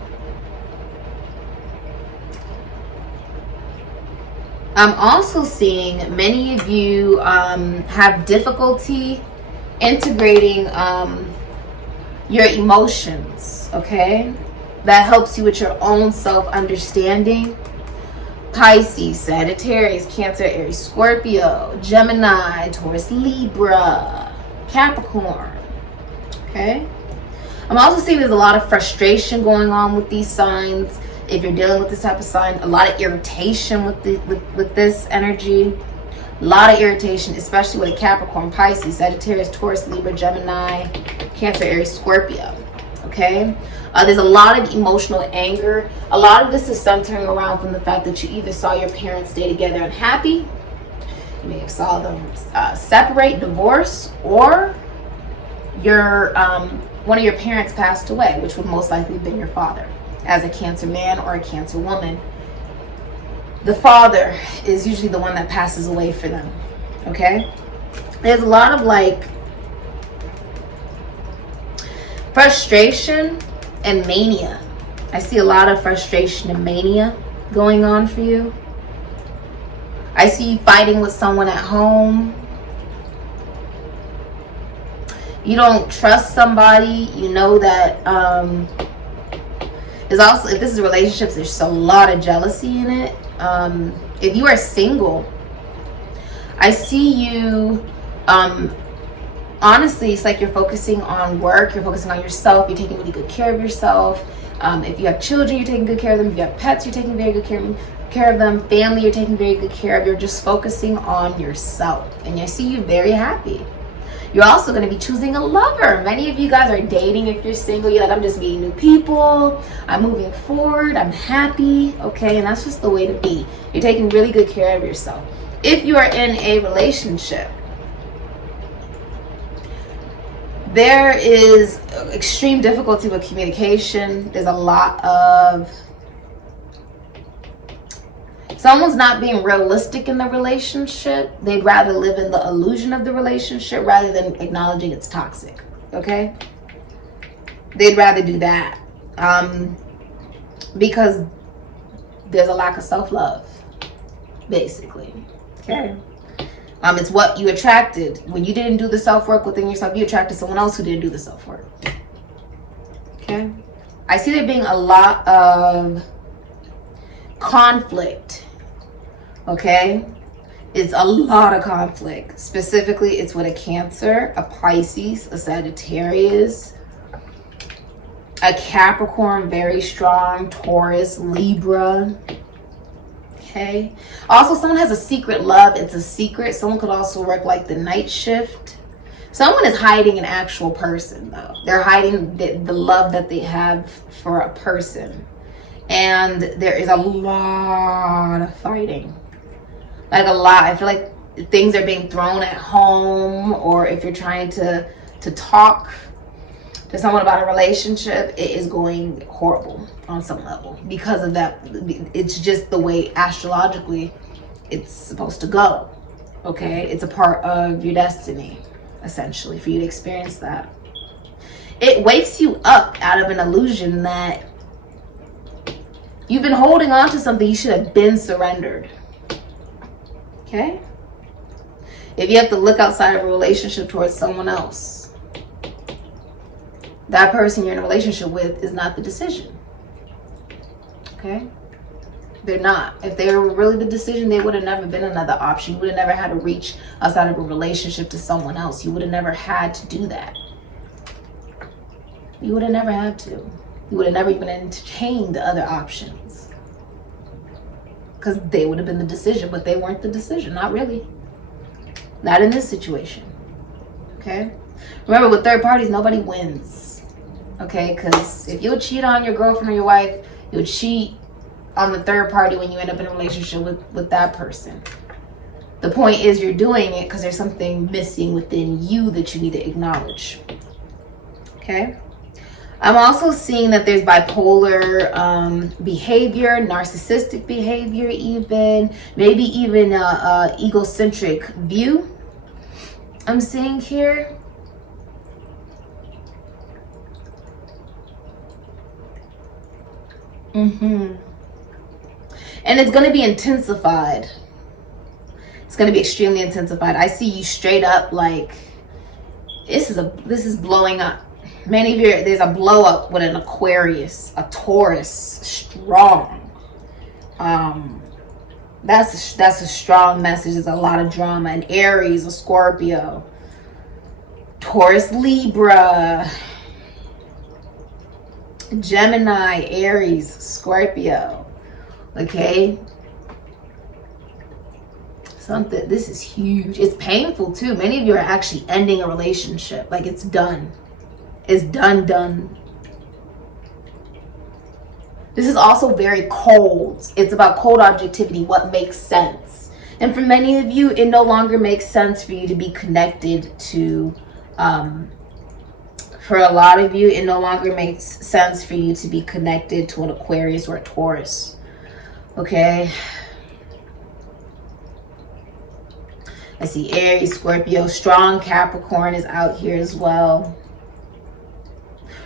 I'm also seeing many of you have difficulty integrating your emotions, okay? That helps you with your own self-understanding. Pisces, Sagittarius, Cancer, Aries, Scorpio, Gemini, Taurus, Libra, Capricorn, okay? I'm also seeing there's a lot of frustration going on with these signs. If you're dealing with this type of sign, a lot of irritation with this energy. A lot of irritation, especially with a Capricorn, Pisces, Sagittarius, Taurus, Libra, Gemini, Cancer, Aries, Scorpio. Okay? There's a lot of emotional anger. A lot of this is centering around from the fact that you either saw your parents stay together unhappy, you may have saw them separate, divorce, or your one of your parents passed away, which would most likely have been your father. As a Cancer man or a Cancer woman, the father is usually the one that passes away for them. Okay? There's a lot of like frustration and mania. I see a lot of frustration and mania going on for you. I see you fighting with someone at home. You don't trust somebody. You know that there's also, if this is relationships, there's a lot of jealousy in it. If you are single, I see you honestly, it's like you're focusing on work, you're focusing on yourself, you're taking really good care of yourself. If you have children, you're taking good care of them. If you have pets, you're taking very good care of them. Family, you're taking very good care of. You're just focusing on yourself. And I see you very happy. You're also going to be choosing a lover. Many of you guys are dating. If you're single, you're like, I'm just meeting new people. I'm moving forward. I'm happy. Okay, and that's just the way to be. You're taking really good care of yourself. If you are in a relationship, there is extreme difficulty with communication. There's a lot of someone's not being realistic in the relationship. They'd rather live in the illusion of the relationship rather than acknowledging it's toxic. Okay? They'd rather do that. Because there's a lack of self-love, basically. Okay? It's what you attracted. When you didn't do the self-work within yourself, you attracted someone else who didn't do the self-work. Okay? I see there being a lot of conflict. Okay? It's a lot of conflict. Specifically, it's with a Cancer, a Pisces, a Sagittarius, a Capricorn, very strong, Taurus, Libra. Okay. Also, someone has a secret love. It's a secret. Someone could also work like the night shift. Someone is hiding an actual person, though. They're hiding the love that they have for a person. And there is a lot of fighting. Like a lot. I feel like things are being thrown at home, or if you're trying to talk to someone about a relationship, it is going horrible on some level because of that. It's just the way astrologically it's supposed to go. Okay, it's a part of your destiny, essentially, for you to experience that. It wakes you up out of an illusion that you've been holding on to something you should have been surrendered. Okay, if you have to look outside of a relationship towards someone else, that person you're in a relationship with is not the decision. Okay? They're not. If they were really the decision, they would have never been another option. You would have never had to reach outside of a relationship to someone else. You would have never had to do that. You would have never had to. You would have never even entertained other options. Because they would have been the decision, but they weren't the decision. Not really. Not in this situation. Okay? Remember, with third parties, nobody wins. Okay, because if you'll cheat on your girlfriend or your wife, you'll cheat on the third party when you end up in a relationship with that person. The point is you're doing it because there's something missing within you that you need to acknowledge. Okay? I'm also seeing that there's bipolar behavior, narcissistic behavior even, maybe even a egocentric view I'm seeing here. And it's going to be intensified. It's going to be extremely intensified. I see you straight up like this is blowing up. Many of you, there's a blow up with an Aquarius, a Taurus, strong. That's a strong message. There's a lot of drama. An Aries, a Scorpio, Taurus, Libra, Gemini, Aries, Scorpio. Okay. This is huge. It's painful too. Many of you are actually ending a relationship. Like it's done. It's done. This is also very cold. It's about cold objectivity, what makes sense. And for many of you, it no longer makes sense for you to be connected to, for a lot of you, it no longer makes sense for you to be connected to an Aquarius or a Taurus. Okay. I see Aries, Scorpio, strong Capricorn is out here as well.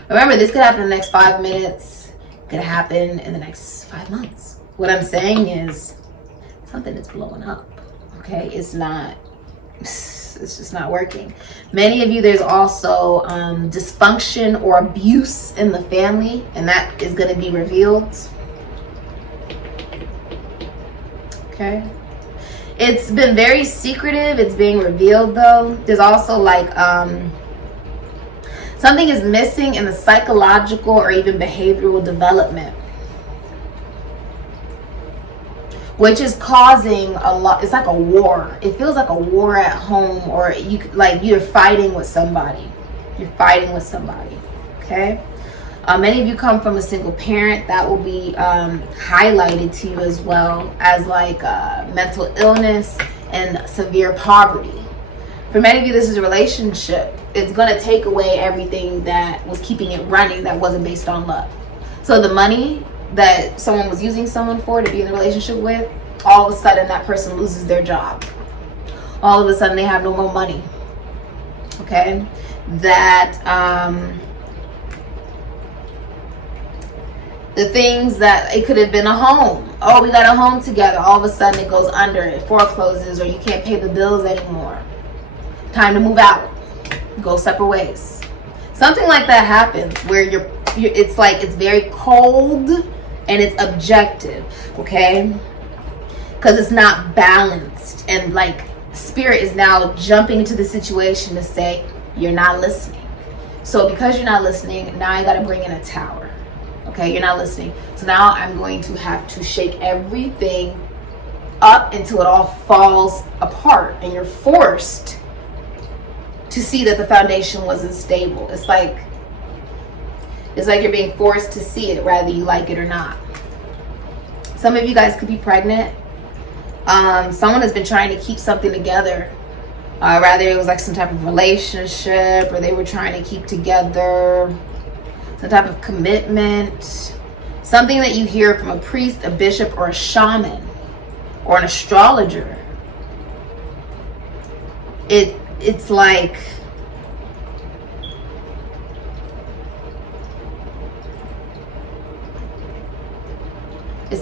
Remember, this could happen in the next 5 minutes. It could happen in the next 5 months. What I'm saying is something is blowing up. Okay, it's just not working. Many of you, there's also dysfunction or abuse in the family, and that is going to be revealed. Okay. It's been very secretive. It's being revealed though. There's also like something is missing in the psychological or even behavioral development, which is causing a lot. It's like a war. It feels like a war at home, or you're fighting with somebody. You're fighting with somebody. Okay. Many of you come from a single parent. That will be highlighted to you as well as like mental illness and severe poverty. For many of you, this is a relationship. It's going to take away everything that was keeping it running that wasn't based on love. So the money that someone was using someone for to be in a relationship with, all of a sudden that person loses their job. All of a sudden they have no more money. Okay? The things that it could have been a home. Oh, we got a home together. All of a sudden it goes under, it forecloses, or you can't pay the bills anymore. Time to move out. Go separate ways. Something like that happens where it's like it's very cold and it's objective, okay? Because it's not balanced, and like spirit is now jumping into the situation to say you're not listening. So because you're not listening, now I got to bring in a tower. Okay, you're not listening. So now I'm going to have to shake everything up until it all falls apart, and you're forced to see that the foundation wasn't stable. It's like you're being forced to see it, whether you like it or not. Some of you guys could be pregnant. Someone has been trying to keep something together. Rather it was like some type of relationship, or they were trying to keep together some type of commitment. Something that you hear from a priest, a bishop, or a shaman, or an astrologer. It's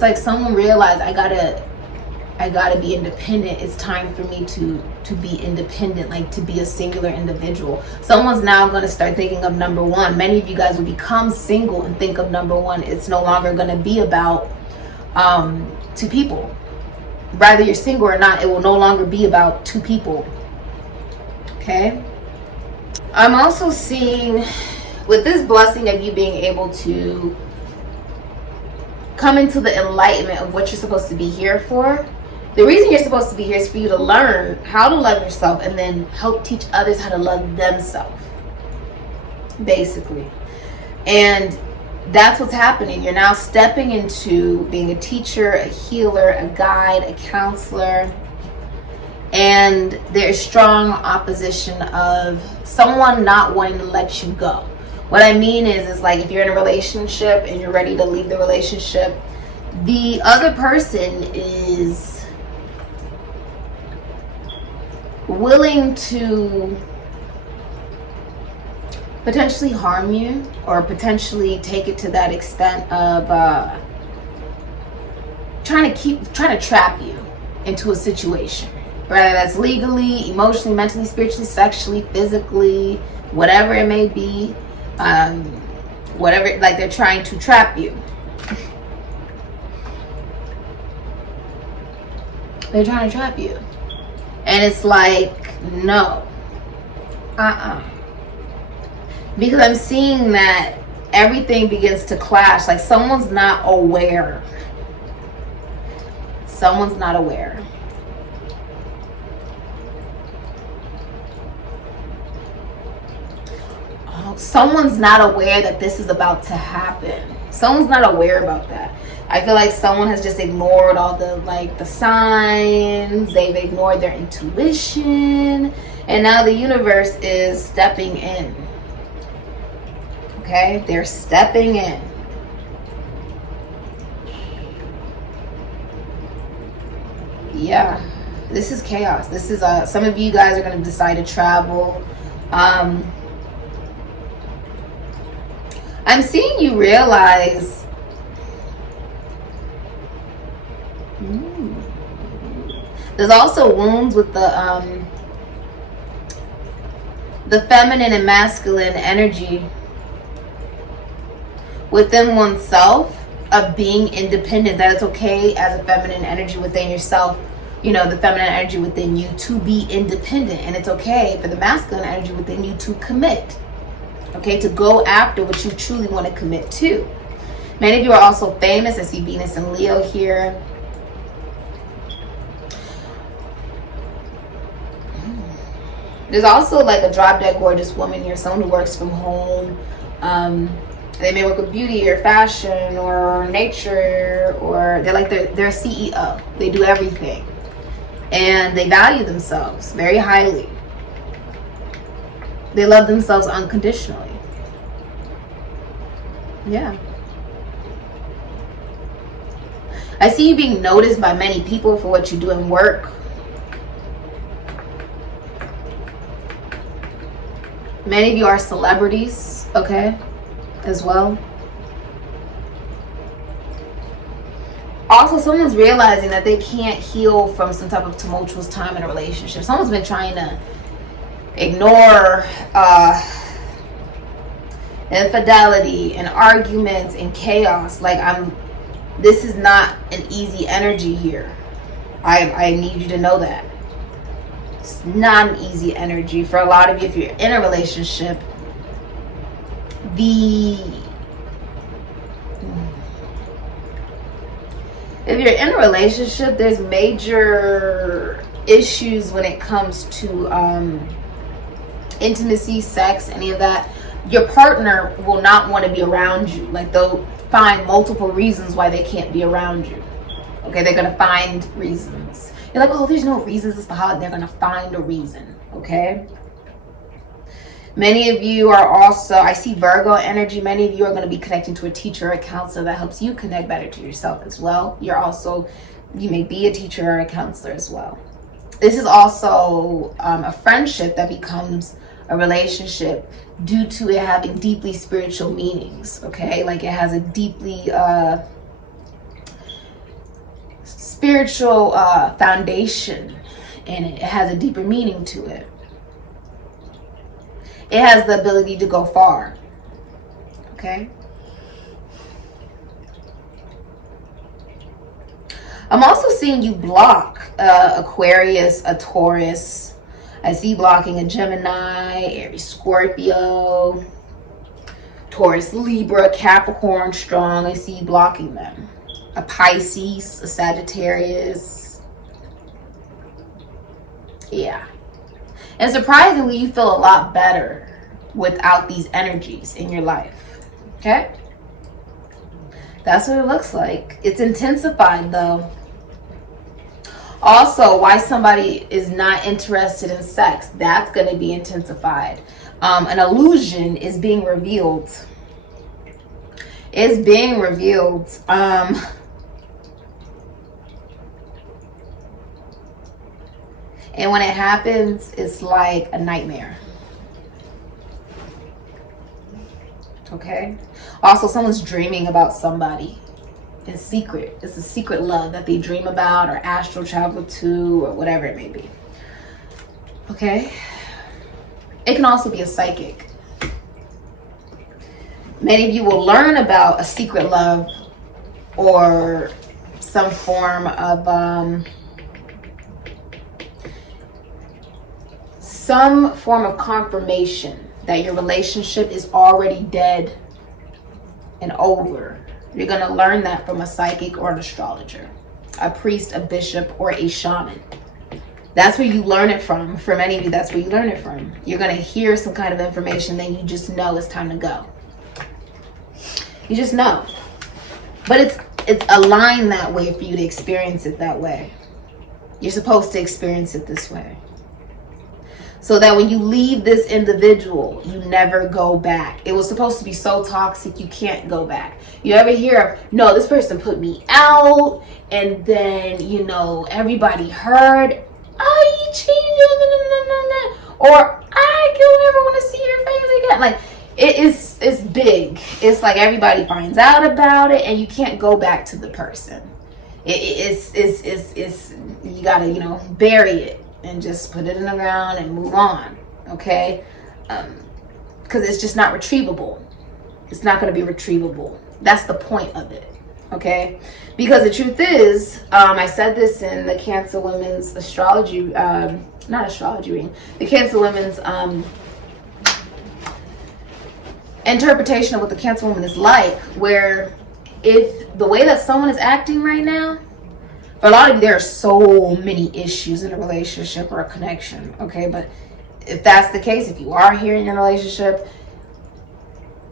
like someone realized I gotta be independent. It's time for me to be independent, like to be a singular individual. Someone's now going to start thinking of number one. Many of you guys will become single and think of number one. It's no longer going to be about two people. Whether you're single or not, it will no longer be about two people. Okay? I'm also seeing with this blessing of you being able to come into the enlightenment of what you're supposed to be here for. The reason you're supposed to be here is for you to learn how to love yourself and then help teach others how to love themselves, basically. And that's what's happening. You're now stepping into being a teacher, a healer, a guide, a counselor. And there's strong opposition of someone not wanting to let you go. What I mean is like if you're in a relationship and you're ready to leave the relationship, the other person is willing to potentially harm you, or potentially take it to that extent of trying to trap you into a situation. Whether that's legally, emotionally, mentally, spiritually, sexually, physically, whatever it may be. Whatever, like they're trying to trap you. They're trying to trap you. And it's like, no. Because I'm seeing that everything begins to clash. Like someone's not aware. Someone's not aware. Oh, someone's not aware that this is about to happen. Someone's not aware about that. I feel like someone has just ignored all the signs. They've ignored their intuition. And now the universe is stepping in. Okay? They're stepping in. Yeah. This is chaos. This is some of you guys are going to decide to travel. I'm seeing you realize there's also wounds with the feminine and masculine energy within oneself of being independent, that it's okay as a feminine energy within yourself, you know, the feminine energy within you to be independent, and it's okay for the masculine energy within you to commit, okay, to go after what you truly want to commit to. Many of you are also famous. I see Venus and Leo here. There's also like a drop dead gorgeous woman here, someone who works from home. They may work with beauty or fashion or nature, or they're like they're a CEO. They do everything. And they value themselves very highly. They love themselves unconditionally. Yeah. I see you being noticed by many people for what you do in work. Many of you are celebrities, okay, as well. Also, someone's realizing that they can't heal from some type of tumultuous time in a relationship. Someone's been trying to ignore infidelity and arguments and chaos. Like, this is not an easy energy here. I need you to know that. It's not an easy energy. For a lot of you, if you're in a relationship, there's major issues when it comes to intimacy, sex, any of that. Your partner will not want to be around you. Like, they'll find multiple reasons why they can't be around you. Okay, they're going to find reasons. You're like, oh, there's no reasons as to how. They're going to find a reason, okay? Many of you are also, I see Virgo energy. Many of you are going to be connecting to a teacher or a counselor that helps you connect better to yourself as well. You may be a teacher or a counselor as well. This is also a friendship that becomes a relationship due to it having deeply spiritual meanings, okay? Like, it has a deeply spiritual foundation in it. It has a deeper meaning to it. It has the ability to go far, okay? I'm also seeing you block Aquarius, a Taurus. I see blocking a Gemini, Aries, Scorpio, Taurus, Libra, Capricorn, strong. I see you blocking them. A Pisces, a Sagittarius. Yeah. And surprisingly, you feel a lot better without these energies in your life. Okay? That's what it looks like. It's intensified though. Also, why somebody is not interested in sex, that's going to be intensified. An illusion is being revealed. It's being revealed. And when it happens, it's like a nightmare. Okay? Also, someone's dreaming about somebody. in secret. It's a secret love that they dream about or astral travel to or whatever it may be. Okay? It can also be a psychic. Many of you will learn about a secret love or some form of confirmation that your relationship is already dead and over. You're going to learn that from a psychic or an astrologer, a priest, a bishop, or a shaman. That's where you learn it from. For many of you, that's where you learn it from. You're going to hear some kind of information, then you just know it's time to go. You just know. But it's aligned that way for you to experience it that way. You're supposed to experience it this way. So that when you leave this individual, you never go back. It was supposed to be so toxic, you can't go back. You ever hear of, no, this person put me out, and then, you know, everybody heard, oh, you cheated, or I don't ever want to see your face again. Like, it's big. It's like everybody finds out about it, and you can't go back to the person. It's you gotta, you know, bury it and just put it in the ground and move on. Okay, because it's just not retrievable. It's not going to be retrievable. That's the point of it. Okay, because the truth is, I said this in the Cancer Women's astrology, not astrology reading, the Cancer Women's interpretation of what the Cancer woman is like, where if the way that someone is acting right now, for a lot of you, there are so many issues in a relationship or a connection, okay? But if that's the case, if you are here in your relationship,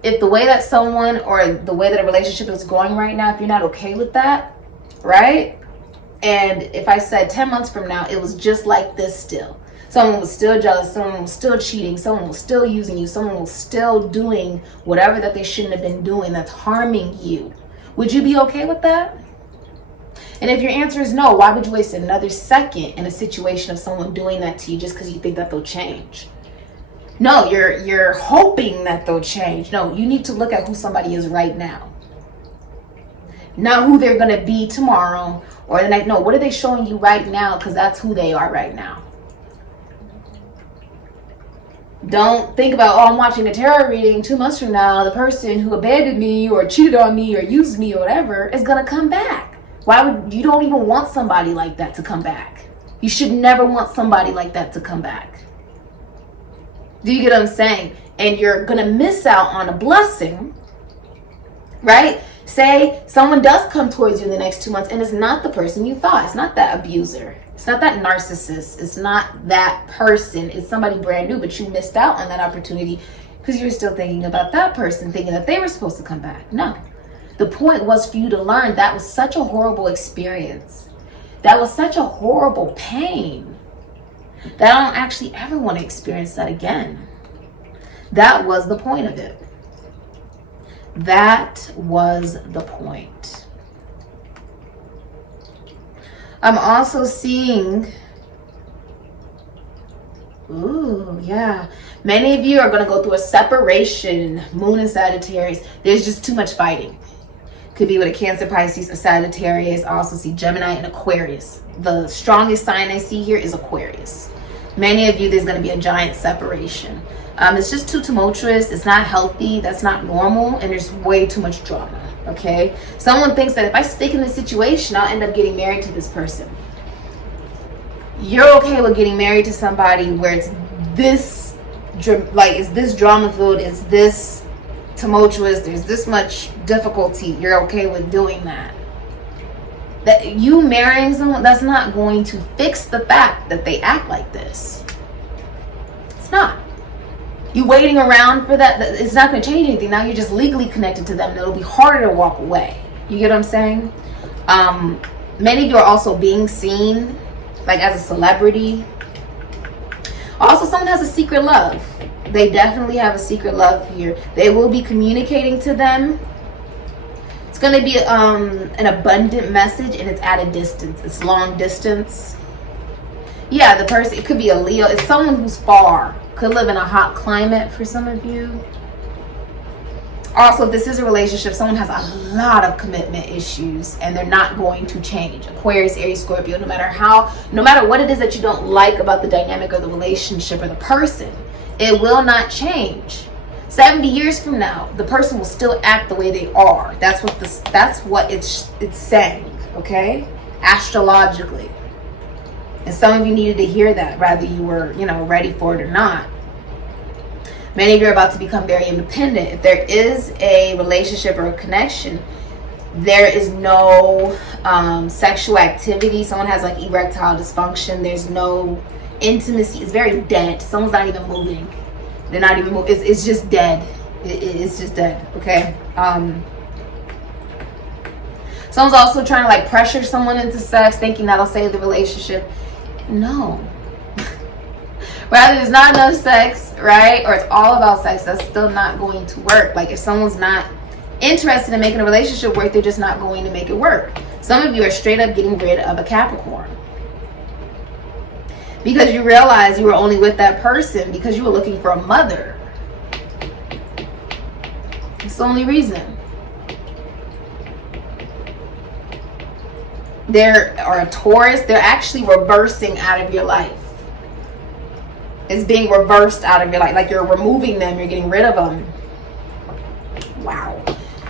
if the way that someone or the way that a relationship is going right now, if you're not okay with that, right? And if I said 10 months from now, it was just like this still. Someone was still jealous, someone was still cheating, someone was still using you, someone was still doing whatever that they shouldn't have been doing that's harming you. Would you be okay with that? And if your answer is no, why would you waste another second in a situation of someone doing that to you just because you think that they'll change? No, you're hoping that they'll change. No, you need to look at who somebody is right now. Not who they're going to be tomorrow or the next. No, what are they showing you right now? Because that's who they are right now. Don't think about, oh, I'm watching a tarot reading 2 months from now. The person who abandoned me or cheated on me or used me or whatever is going to come back. Why would you don't even want somebody like that to come back? You should never want somebody like that to come back. Do you get what I'm saying? And you're going to miss out on a blessing, right? Say someone does come towards you in the next 2 months and it's not the person you thought. It's not that abuser. It's not that narcissist. It's not that person. It's somebody brand new, but you missed out on that opportunity because you were still thinking about that person, thinking that they were supposed to come back. No. The point was for you to learn that was such a horrible experience. That was such a horrible pain that I don't actually ever want to experience that again. That was the point of it. That was the point. I'm also seeing, ooh, yeah. Many of you are going to go through a separation, Moon and Sagittarius. There's just too much fighting. Could be with a Cancer, Pisces, a Sagittarius. I also see Gemini and Aquarius. The strongest sign I see here is Aquarius. Many of you, there's going to be a giant separation. It's just too tumultuous. It's not healthy. That's not normal. And there's way too much drama. Okay? Someone thinks that if I stick in this situation, I'll end up getting married to this person. You're okay with getting married to somebody where it's this, like, is this drama filled? Is this tumultuous? There's this much difficulty. You're okay with doing that. That you marrying someone, that's not going to fix the fact that they act like this. It's not. You waiting around for that, it's not going to change anything. Now you're just legally connected to them, and it'll be harder to walk away. You get what I'm saying? Many of you are also being seen like as a celebrity. Also, someone has a secret love. They definitely have a secret love here. They will be communicating to them. It's going to be an abundant message, and it's at a distance. It's long distance. Yeah, the person, it could be a Leo. It's someone who's far. Could live in a hot climate for some of you. Also, if this is a relationship, someone has a lot of commitment issues and they're not going to change. Aquarius, Aries, Scorpio, no matter what it is that you don't like about the dynamic of the relationship or the person, it will not change. 70 years from now, the person will still act the way they are. That's what it's saying, okay? Astrologically. And some of you needed to hear that, whether you were, ready for it or not. Many of you are about to become very independent. If there is a relationship or a connection, there is no sexual activity. Someone has like erectile dysfunction. There's no intimacy. It's very dead. Someone's not even moving. They're not even moving. It's just dead. It's just dead. Okay. Someone's also trying to like pressure someone into sex, thinking that'll save the relationship. No. Rather, there's not enough sex, right? Or it's all about sex. That's still not going to work. Like if someone's not interested in making a relationship work, they're just not going to make it work. Some of you are straight up getting rid of a Capricorn. Because you realize you were only with that person because you were looking for a mother. It's the only reason. There are a Taurus. They're actually reversing out of your life. It's being reversed out of your life. Like you're removing them. You're getting rid of them. Wow.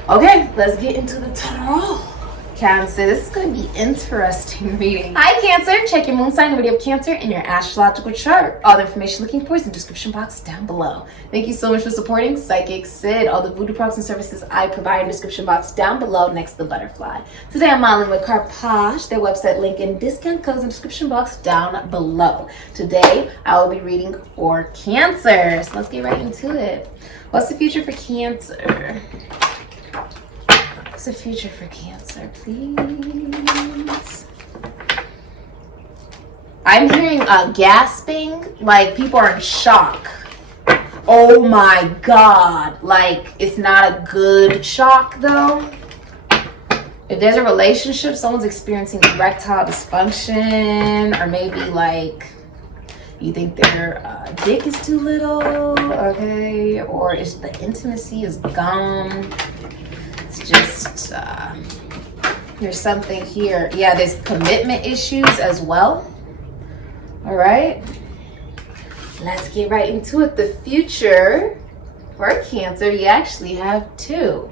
Okay, let's get into the tarot. Cancer, this is going to be interesting reading. Hi Cancer, check your moon sign, the video of Cancer, and your astrological chart. All the information looking for is in the description box down below. Thank you so much for supporting Sikiksyd. All the voodoo products and services I provide in the description box down below next to the butterfly. Today I'm modeling with CASHAPP, their website link and discount codes in the description box down below. Today I will be reading for Cancer. So let's get right into it. What's the future for Cancer? What's the future for Cancer, please? I'm hearing gasping, like people are in shock. Oh my God. Like it's not a good shock though. If there's a relationship, someone's experiencing erectile dysfunction, or maybe like you think their dick is too little, okay? Or is the intimacy is gone. Just there's something here. Yeah, there's commitment issues as well. All right, let's get right into it. The future for Cancer, you actually have two.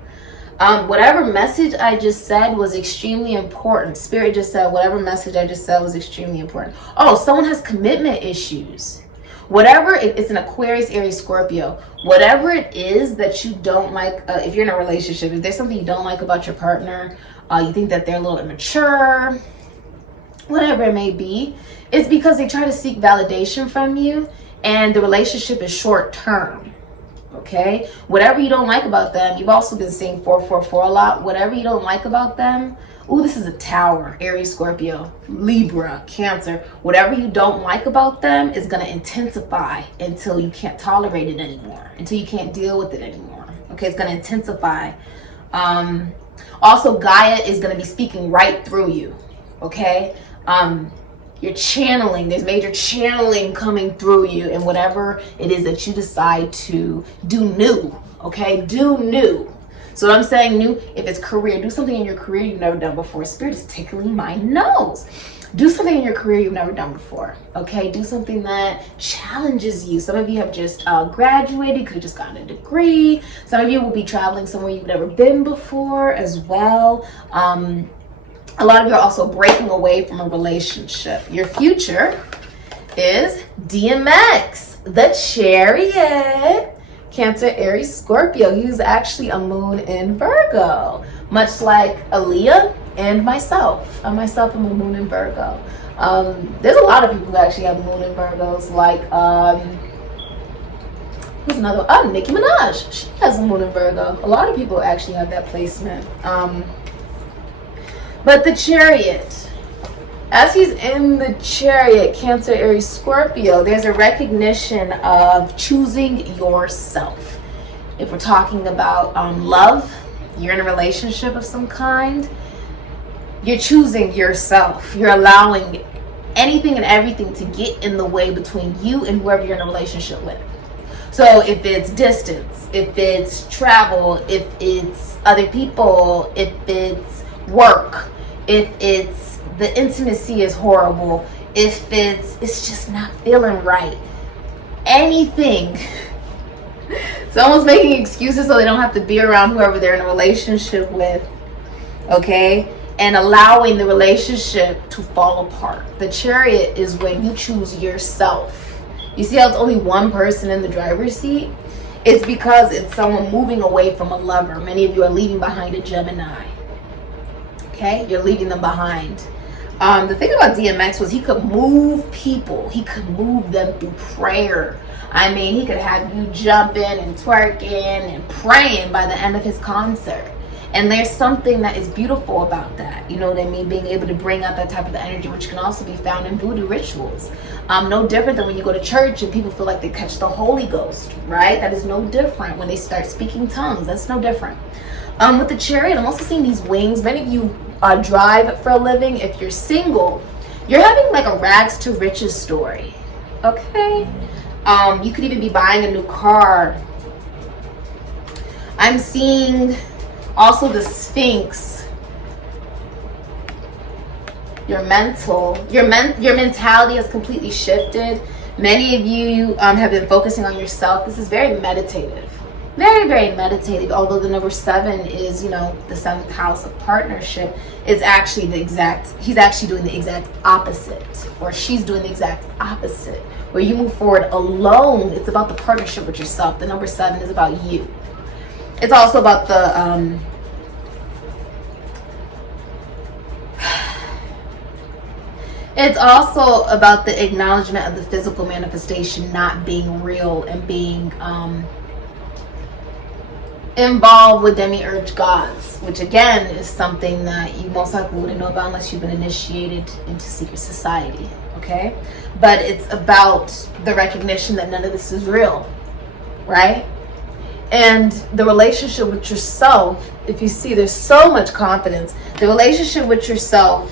Whatever message I just said was extremely important. Spirit just said whatever message I just said was extremely important. Oh, someone has commitment issues. Whatever it's an Aquarius, Aries, Scorpio, whatever it is that you don't like, if you're in a relationship, if there's something you don't like about your partner, you think that they're a little immature, whatever it may be, it's because they try to seek validation from you and the relationship is short term. Okay, whatever you don't like about them, you've also been seeing 444 a lot. Whatever you don't like about them, ooh, this is a Tower, Aries, Scorpio, Libra, Cancer. Whatever you don't like about them is going to intensify until you can't tolerate it anymore, until you can't deal with it anymore. Okay, it's going to intensify. Also, Gaia is going to be speaking right through you. Okay, you're channeling. There's major channeling coming through you, and whatever it is that you decide to do new. Okay, do new. So what I'm saying new, if it's career, do something in your career you've never done before. Spirit is tickling my nose. Do something in your career you've never done before. Okay, do something that challenges you. Some of you have just graduated, could have just gotten a degree. Some of you will be traveling somewhere you've never been before as well. A lot of you are also breaking away from a relationship. Your future is DMX, the Chariot. Cancer, Aries, Scorpio. He's actually a moon in Virgo, much like Aaliyah and myself. I myself am a moon in Virgo. There's a lot of people who actually have moon in Virgos, like who's another? Oh, Nicki Minaj. She has a moon in Virgo. A lot of people actually have that placement. But the Chariot, as he's in the Chariot, Cancer, Aries, Scorpio, there's a recognition of choosing yourself. If we're talking about love, you're in a relationship of some kind, you're choosing yourself. You're allowing anything and everything to get in the way between you and whoever you're in a relationship with. So if it's distance, if it's travel, if it's other people, if it's work, if it's the intimacy is horrible, if it's just not feeling right, anything. Someone's making excuses so they don't have to be around whoever they're in a relationship with, okay? And allowing the relationship to fall apart. The Chariot is when you choose yourself. You see how it's only one person in the driver's seat? It's because it's someone moving away from a lover. Many of you are leaving behind a Gemini. Okay? You're leaving them behind. The thing about DMX was he could move people. He could move them through prayer. I mean, he could have you jumping and twerking and praying by the end of his concert. And there's something that is beautiful about that. You know what I mean? Being able to bring out that type of energy, which can also be found in voodoo rituals. No different than when you go to church and people feel like they catch the Holy Ghost, right? That is no different when they start speaking tongues. That's no different. With the Chariot, I'm also seeing these wings. Many of you drive for a living. If you're single, you're having like a rags to riches story, okay? You could even be buying a new car. I'm seeing also the Sphinx. Your mentality has completely shifted. Many of you have been focusing on yourself. This is very meditative. Very, very meditative. Although the number 7 is, you know, the 7th house of partnership. It's actually he's actually doing the exact opposite. Or she's doing the exact opposite. Where you move forward alone. It's about the partnership with yourself. The number 7 is about you. It's also about the it's also about the acknowledgement of the physical manifestation not being real and being involved with demiurge gods, which again is something that you most likely wouldn't know about unless you've been initiated into secret society, okay? But it's about the recognition that none of this is real, right? And the relationship with yourself, if you see there's so much confidence, the relationship with yourself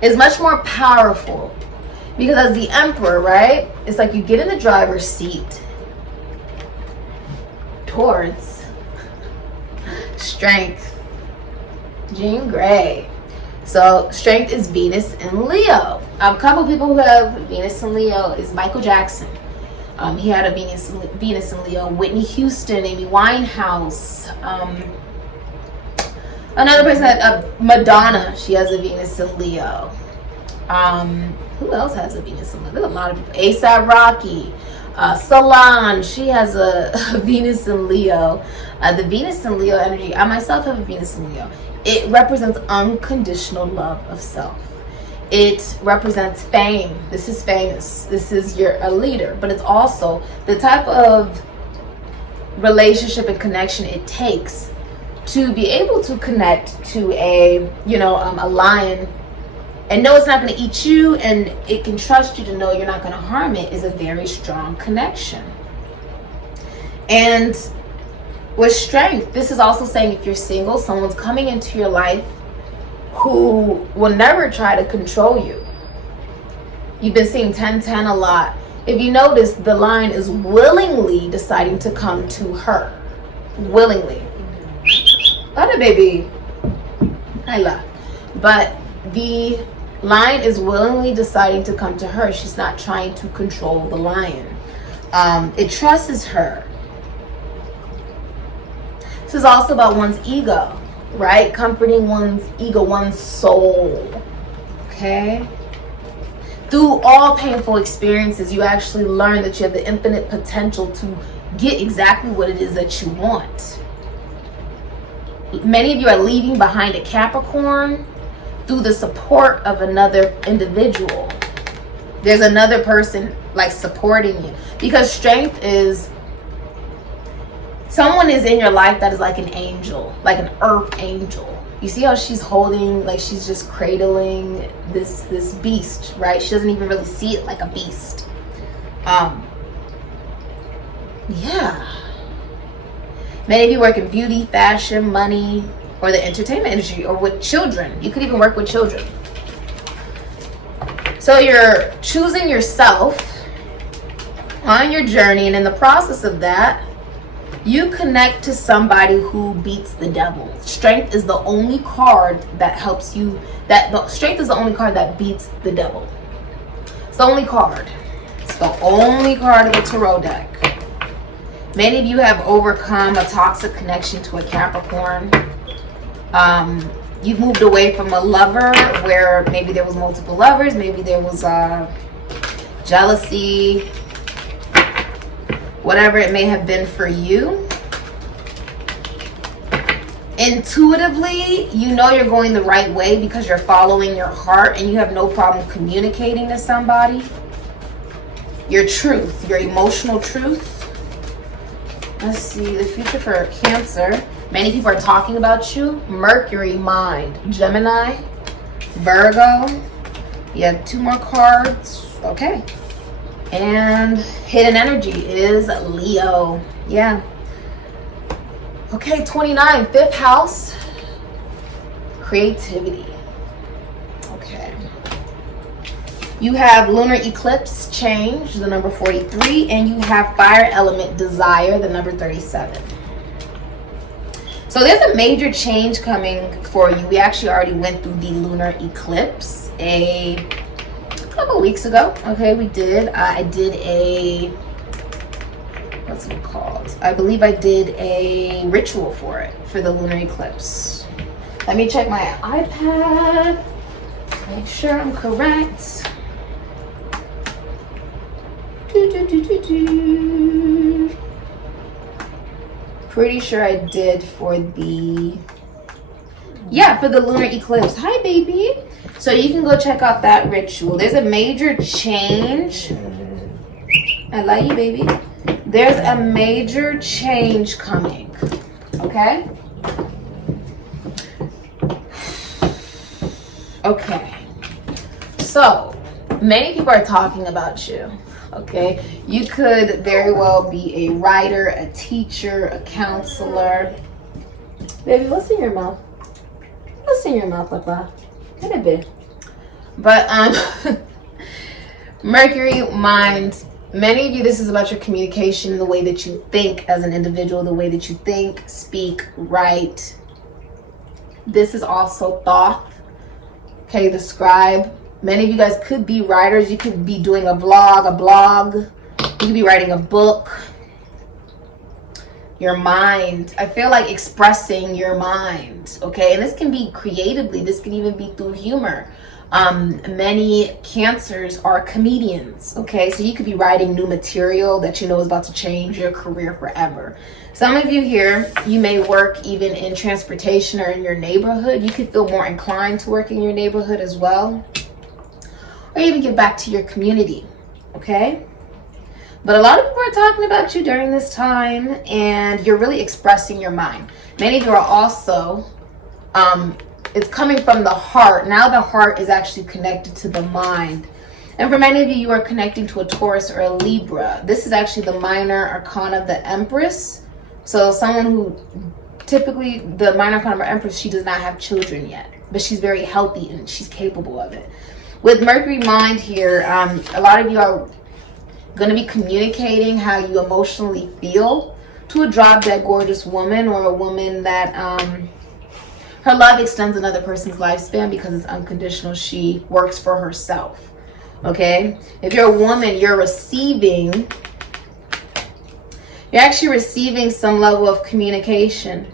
is much more powerful because as the Emperor, right? It's like you get in the driver's seat towards strength. Jean Grey. So strength is Venus and Leo. A couple people who have Venus and Leo is Michael Jackson. He had a Venus and Leo. Whitney Houston, Amy Winehouse. Another person had Madonna. She has a Venus and Leo. Who else has a Venus and Leo? There's a lot of people. A$AP Rocky. Solange, she has a Venus and Leo. The Venus and Leo energy, I myself have a Venus and Leo. It represents unconditional love of self. It represents fame. This is famous. This is you're a leader, but it's also the type of relationship and connection it takes to be able to connect to a lion and know it's not going to eat you, and it can trust you to know you're not going to harm it, is a very strong connection. And with strength, this is also saying if you're single, someone's coming into your life who will never try to control you. You've been seeing 10-10 a lot. If you notice, the line is willingly deciding to come to her. Willingly. Other baby. I love. But the lion is willingly deciding to come to her. She's not trying to control the lion. It trusts her. This is also about one's ego, right? Comforting one's ego, one's soul. Okay? Through all painful experiences, you actually learn that you have the infinite potential to get exactly what it is that you want. Many of you are leaving behind a Capricorn through the support of another individual. There's another person like supporting you, because strength is someone is in your life that is like an angel, like an earth angel. You see how she's holding, like she's just cradling this beast, right? She doesn't even really see it like a beast. Yeah. Many of you work in beauty, fashion, money, or the entertainment industry, or with children. You could even work with children. So you're choosing yourself, upon your journey, and in the process of that, you connect to somebody who beats the devil. Strength is the only card that helps you. Strength is the only card that beats the devil. It's the only card. It's the only card of the tarot deck. Many of you have overcome a toxic connection to a Capricorn. You've moved away from a lover where maybe there was multiple lovers, maybe there was jealousy, whatever it may have been for you. Intuitively, you know you're going the right way because you're following your heart and you have no problem communicating to somebody your truth, your emotional truth. Let's see, the future for Cancer. Many people are talking about you. Mercury, mind. Gemini, Virgo. You have 2 more cards. Okay. And hidden energy is Leo. Yeah. Okay, 29, 5th house. Creativity. Okay. You have lunar eclipse change, the number 43, and you have fire element desire, the number 37. So there's a major change coming for you. We actually already went through the lunar eclipse a couple weeks ago. Okay, we did. I did a, what's it called? I believe I did a ritual for it, for the lunar eclipse. Let me check my iPad. Make sure I'm correct. Pretty sure I did for the, yeah, for the lunar eclipse. Hi, baby. So you can go check out that ritual. There's a major change. I love you, baby. There's a major change coming. Okay? Okay. So, many people are talking about you. Okay, you could very well be a writer, a teacher, a counselor. Baby, what's in your mouth? What's in your mouth, Papa? Get it big. But Mercury, mind. Many of you, this is about your communication, the way that you think as an individual, the way that you think, speak, write. This is also thought. Okay, the scribe. Many of you guys could be writers. You could be doing a blog. You could be writing a book. Your mind. I feel like expressing your mind. Okay, and this can be creatively. This can even be through humor. Many Cancers are comedians. Okay, so you could be writing new material that you know is about to change your career forever. Some of you here, you may work even in transportation or in your neighborhood. You could feel more inclined to work in your neighborhood as well. Or even get back to your community, okay? But a lot of people are talking about you during this time, and you're really expressing your mind. Many of you are also, it's coming from the heart. Now the heart is actually connected to the mind. And for many of you, you are connecting to a Taurus or a Libra. This is actually the minor arcana of the Empress. So someone who, typically the minor arcana of the Empress, she does not have children yet, but she's very healthy and she's capable of it. With Mercury mind here, a lot of you are going to be communicating how you emotionally feel to a drop-dead gorgeous woman, or a woman that her love extends another person's lifespan because it's unconditional. She works for herself. Okay? If you're a woman, you're actually receiving some level of communication.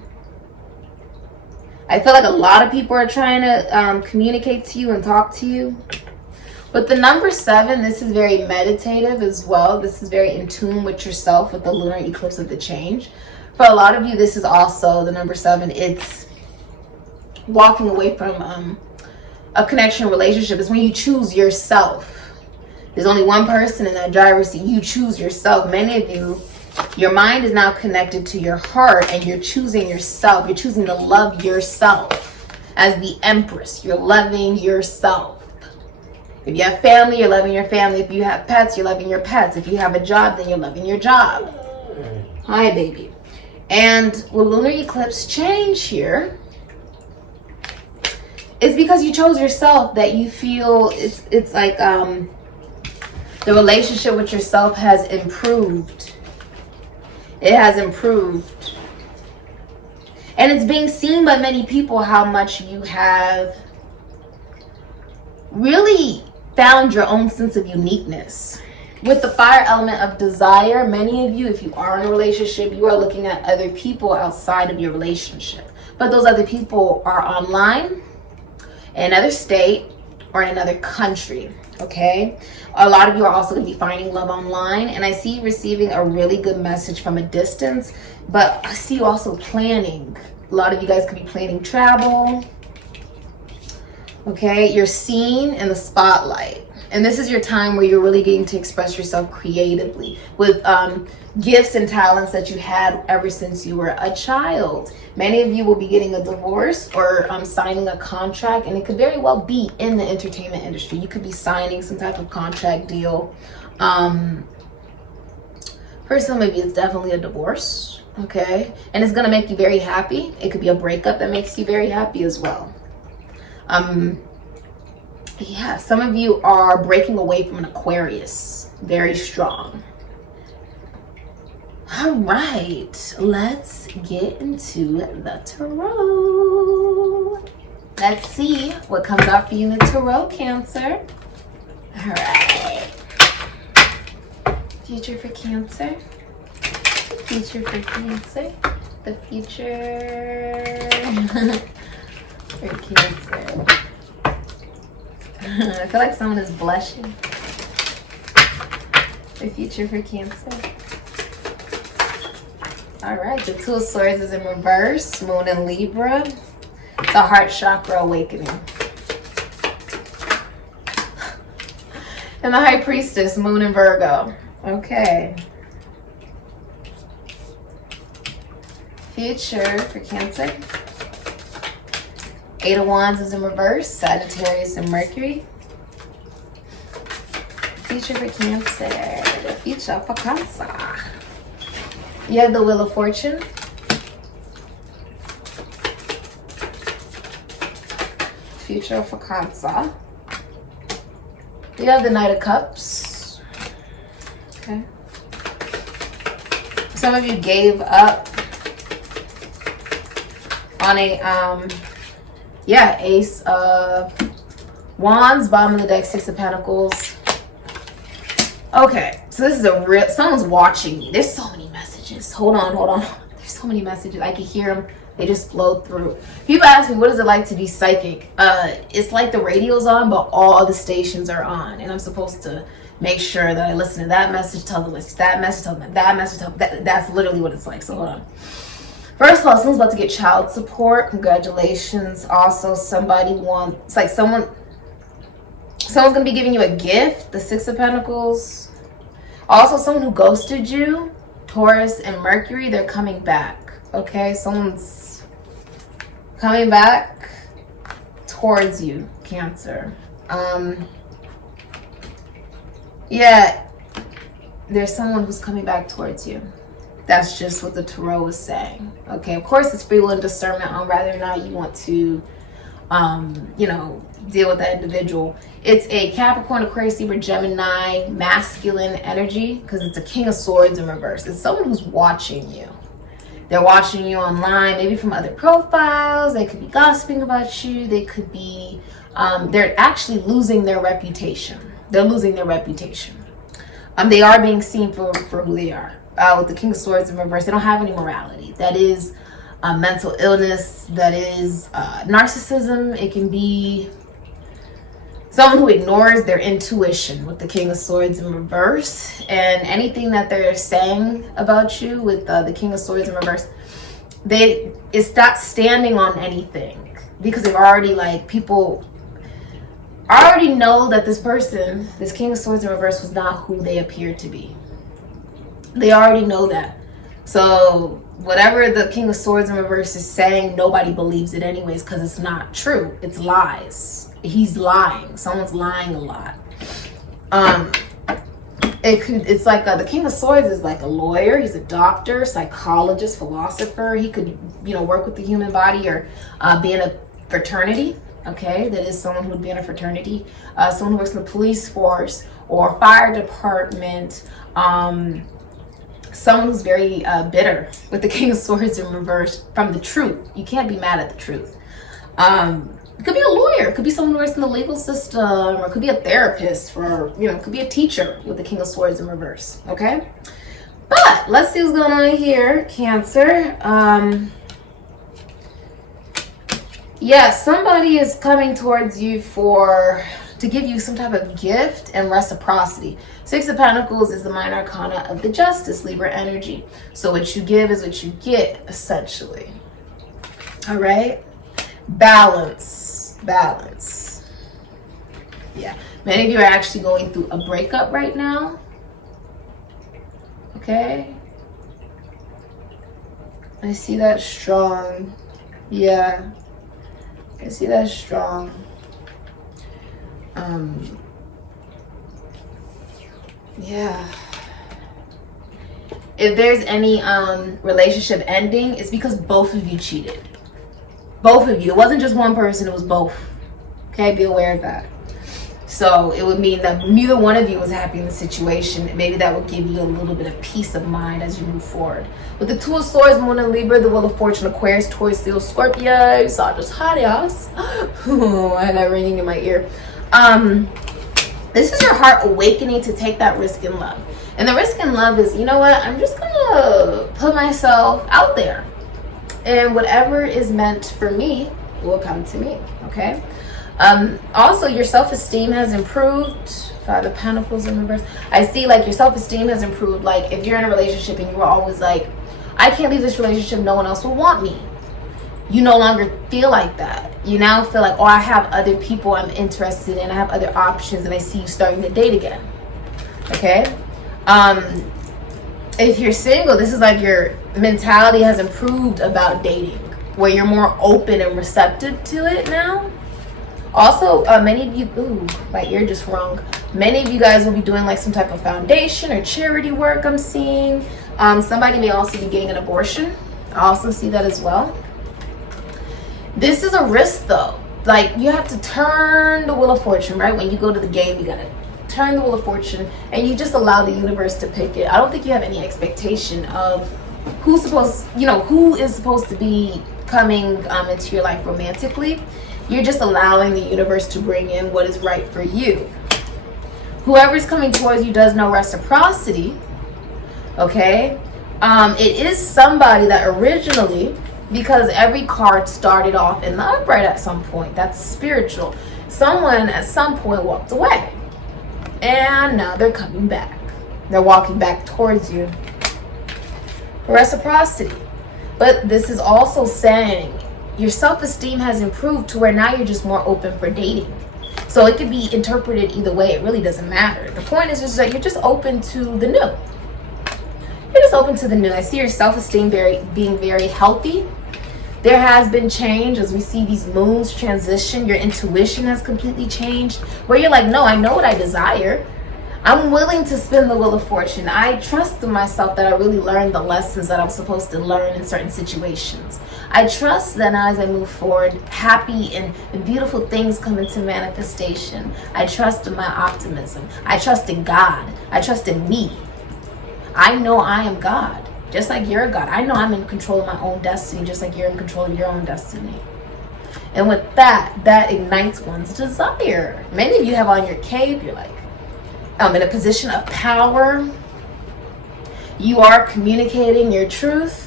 I feel like a lot of people are trying to communicate to you and talk to you. With the number 7, this is very meditative as well. This is very in tune with yourself, with the lunar eclipse of the change. For a lot of you, this is also the number 7. It's walking away from a connection relationship. It's when you choose yourself. There's only one person in that driver's seat. You choose yourself. Many of you, your mind is now connected to your heart, and you're choosing yourself. You're choosing to love yourself as the Empress. You're loving yourself. If you have family, you're loving your family. If you have pets, you're loving your pets. If you have a job, then you're loving your job. Hi, baby. And with lunar eclipse change here, it's because you chose yourself that you feel it's like the The relationship with yourself has improved. It has improved. And it's being seen by many people how much you have really found your own sense of uniqueness. With the fire element of desire, many of you, if you are in a relationship, you are looking at other people outside of your relationship. But those other people are online, in another state, or in another country, okay? A lot of you are also going to be finding love online. And I see you receiving a really good message from a distance. But I see you also planning. A lot of you guys could be planning travel. Okay, you're seen in the spotlight. And this is your time where you're really getting to express yourself creatively with gifts and talents that you had ever since you were a child. Many of you will be getting a divorce or signing a contract, and it could very well be in the entertainment industry. You could be signing some type of contract deal. For some of you, it's definitely a divorce, okay? And it's gonna make you very happy. It could be a breakup that makes you very happy as well. Yeah, some of you are breaking away from an Aquarius. Very strong. All right, let's get into the tarot. Let's see what comes out for you in the tarot, Cancer. All right. Future for Cancer. Future for Cancer. The future for Cancer. I feel like someone is blushing. The future for Cancer. All right, the Two of Swords is in reverse. Moon in Libra. It's a heart chakra awakening. And the High Priestess, Moon in Virgo. Okay. Future for Cancer. Eight of Wands is in reverse. Sagittarius and Mercury. Future for Cancer. The future for Cancer. You have the Wheel of Fortune. Future for Cancer. You have the Knight of Cups. Okay. Some of you gave up on a Ace of Wands, bottom of the deck, Six of Pentacles. Okay, so this is a real, someone's watching me. There's so many messages. Hold on. There's so many messages. I can hear them. They just flow through. People ask me, what is it like to be psychic? It's like the radio's on, but all the stations are on. And I'm supposed to make sure that I listen to that message, tell the message, that message, tell them that message, tell them. That's literally what it's like. So hold on. First of all, someone's about to get child support. Congratulations. Also, somebody wants, it's like someone's going to be giving you a gift. The Six of Pentacles. Also, someone who ghosted you. Taurus and Mercury, they're coming back. Okay, someone's coming back towards you, Cancer. Yeah, there's someone who's coming back towards you. That's just what the tarot is saying. Okay, of course, it's free will and discernment on whether or not you want to, deal with that individual. It's a Capricorn, Aquarius, Libra, Gemini, masculine energy, because it's a King of Swords in reverse. It's someone who's watching you. They're watching you online, maybe from other profiles. They could be gossiping about you. They could be, they're actually losing their reputation. They're losing their reputation. They are being seen for who they are. With the King of Swords in reverse, they don't have any morality. That is mental illness. That is narcissism. It can be someone who ignores their intuition with the King of Swords in reverse. And anything that they're saying about you with the King of Swords in reverse, it's not standing on anything. Because they've already, people already know that this person, this King of Swords in reverse, was not who they appeared to be. They already know that. So whatever the King of Swords in reverse is saying, nobody believes it anyways, because it's not true. It's lies. He's lying. Someone's lying a lot. It's like the King of Swords is like a lawyer. He's a doctor, psychologist, philosopher. He could, work with the human body or be in a fraternity. Okay, that is someone who would be in a fraternity, someone who works in the police force or fire department, someone who's very bitter with the King of Swords in reverse from the truth. You can't be mad at the truth. It could be a lawyer, it could be someone who works in the legal system, or it could be a therapist, or it could be a teacher with the King of Swords in reverse. Okay, but let's see what's going on here, Cancer. Yeah, somebody is coming towards you to give you some type of gift and reciprocity. Six of Pentacles is the minor arcana of the Justice, Libra energy. So what you give is what you get, essentially. All right? Balance. Yeah. Many of you are actually going through a breakup right now. Okay? I see that strong. Yeah. I see that strong. Yeah. If there's any relationship ending, it's because both of you cheated. Both of you. It wasn't just one person, it was both. Okay, be aware of that. So it would mean that neither one of you was happy in the situation. Maybe that would give you a little bit of peace of mind as you move forward. With the Two of Swords, Moon and Libra, the Wheel of Fortune, Aquarius, Taurus, Leo, Scorpio, Sagittarius. I had that ringing in my ear. This is your heart awakening to take that risk in love. And the risk in love is, you know what? I'm just gonna put myself out there. And whatever is meant for me will come to me, okay? Also, your self-esteem has improved. Five of Pentacles in reverse. I see like your self-esteem has improved. Like if you're in a relationship and you were always like, I can't leave this relationship, no one else will want me. You no longer feel like that. You now feel like, oh, I have other people I'm interested in. I have other options, and I see you starting to date again. Okay? If you're single, this is like your mentality has improved about dating, where you're more open and receptive to it now. Also, many of you, ooh, my ear just rung. Many of you guys will be doing like some type of foundation or charity work, I'm seeing. Somebody may also be getting an abortion. I also see that as well. This is a risk though. Like you have to turn the Wheel of Fortune, right? When you go to the game, you gotta turn the Wheel of Fortune and you just allow the universe to pick it. I don't think you have any expectation of who is supposed to be coming into your life romantically. You're just allowing the universe to bring in what is right for you. Whoever's coming towards you does know reciprocity. Okay? It is somebody that originally, because every card started off in the upright at some point, that's spiritual. Someone at some point walked away. And now they're coming back. They're walking back towards you. Reciprocity. But this is also saying your self-esteem has improved to where now you're just more open for dating. So it could be interpreted either way. It really doesn't matter. The point is just that you're just open to the new. You're just open to the new. I see your self-esteem being very healthy. There has been change as we see these moons transition. Your intuition has completely changed. Where you're like, no, I know what I desire. I'm willing to spin the Wheel of Fortune. I trust in myself that I really learned the lessons that I'm supposed to learn in certain situations. I trust that as I move forward, happy and beautiful things come into manifestation. I trust in my optimism. I trust in God. I trust in me. I know I am God, just like you're God. I know I'm in control of my own destiny, just like you're in control of your own destiny. And with that ignites one's desire. Many of you have on your cape, you're like, I'm in a position of power. You are communicating your truth.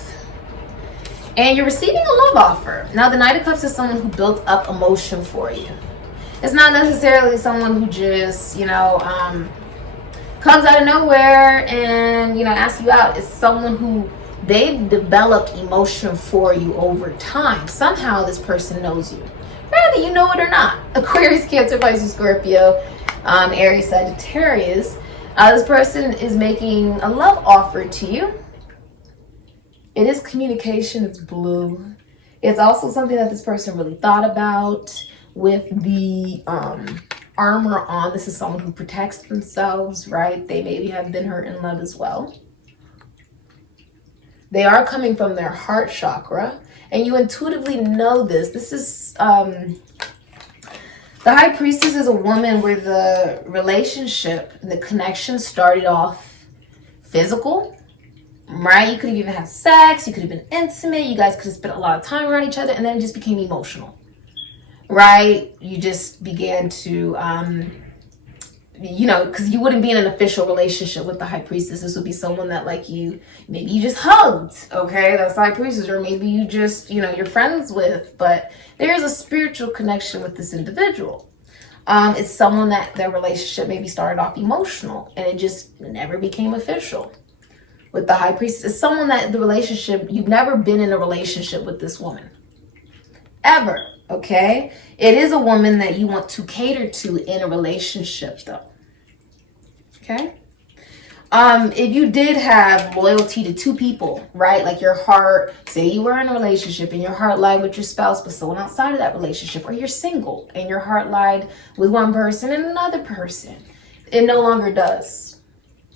And you're receiving a love offer. Now, the Knight of Cups is someone who built up emotion for you. It's not necessarily someone who just, comes out of nowhere and, asks you out. It's someone who they've developed emotion for you over time. Somehow this person knows you, whether you know it or not. Aquarius, Cancer, Pisces, Scorpio, Aries, Sagittarius. This person is making a love offer to you. It is communication. It's blue. It's also something that this person really thought about with the armor on. This is someone who protects themselves, right? They maybe have been hurt in love as well. They are coming from their heart chakra, and you intuitively know this. This is The High Priestess is a woman where the relationship and the connection started off physical, right? You could have even had sex, you could have been intimate, you guys could have spent a lot of time around each other, and then it just became emotional, right? You just began to, you know, because you wouldn't be in an official relationship with the High Priestess. This would be someone that, like, maybe you just hugged, okay? That's the High Priestess. Or maybe you just, you know, you're friends with, but there's a spiritual connection with this individual. It's someone that their relationship maybe started off emotional and it just never became official. With the High Priestess, it's someone that the relationship, you've never been in a relationship with this woman. Ever, okay? It is a woman that you want to cater to in a relationship, though. Okay? If you did have loyalty to two people, right? Like your heart, say you were in a relationship and your heart lied with your spouse, but someone outside of that relationship, or you're single and your heart lied with one person and another person, it no longer does.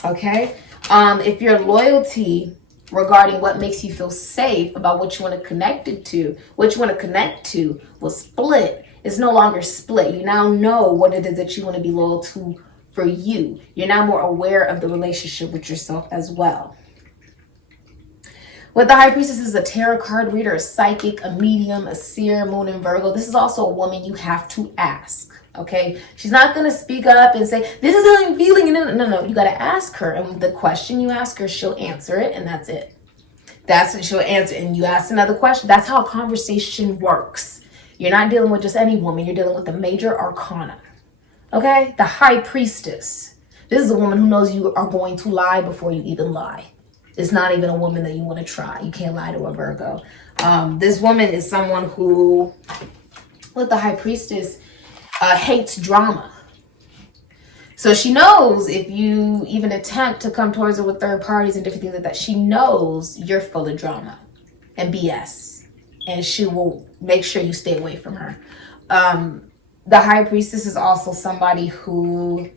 Okay? If your loyalty regarding what makes you feel safe about what you want to connect to was split, it's no longer split. You now know what it is that you want to be loyal to for you. You're now more aware of the relationship with yourself as well. With the High Priestess is a tarot card reader, a psychic, a medium, a seer, moon in Virgo. This is also a woman you have to ask. Okay, she's not going to speak up and say, this is how I'm feeling. No, you got to ask her. And the question you ask her, she'll answer it. And that's it. That's what she'll answer. And you ask another question. That's how a conversation works. You're not dealing with just any woman. You're dealing with the major arcana. Okay, the High Priestess. This is a woman who knows you are going to lie before you even lie. It's not even a woman that you want to try. You can't lie to a Virgo. This woman is someone who, with the High Priestess, hates drama. So she knows if you even attempt to come towards her with third parties and different things like that, she knows you're full of drama and BS. And she will make sure you stay away from her. The High Priestess is also somebody who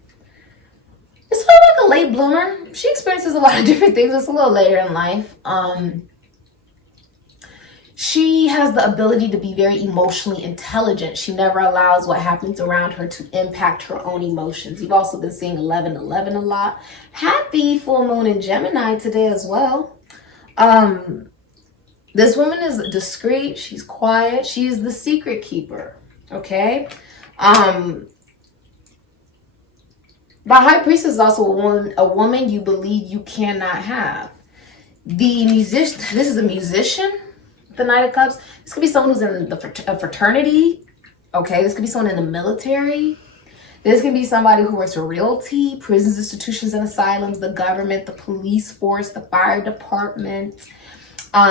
is sort of like a late bloomer. She experiences a lot of different things. It's a little later in life. She has the ability to be very emotionally intelligent. She never allows what happens around her to impact her own emotions. You've also been seeing 1111 a lot. Happy full moon in Gemini today as well. This woman is discreet. She's quiet. She's the secret keeper. Okay. The High Priestess is also a woman you believe you cannot have. The musician, this is a musician, the Knight of Cups. This could be someone who's in a fraternity. Okay, this could be someone in the military. This can be somebody who works for realty, prisons, institutions, and asylums, the government, the police force, the fire department.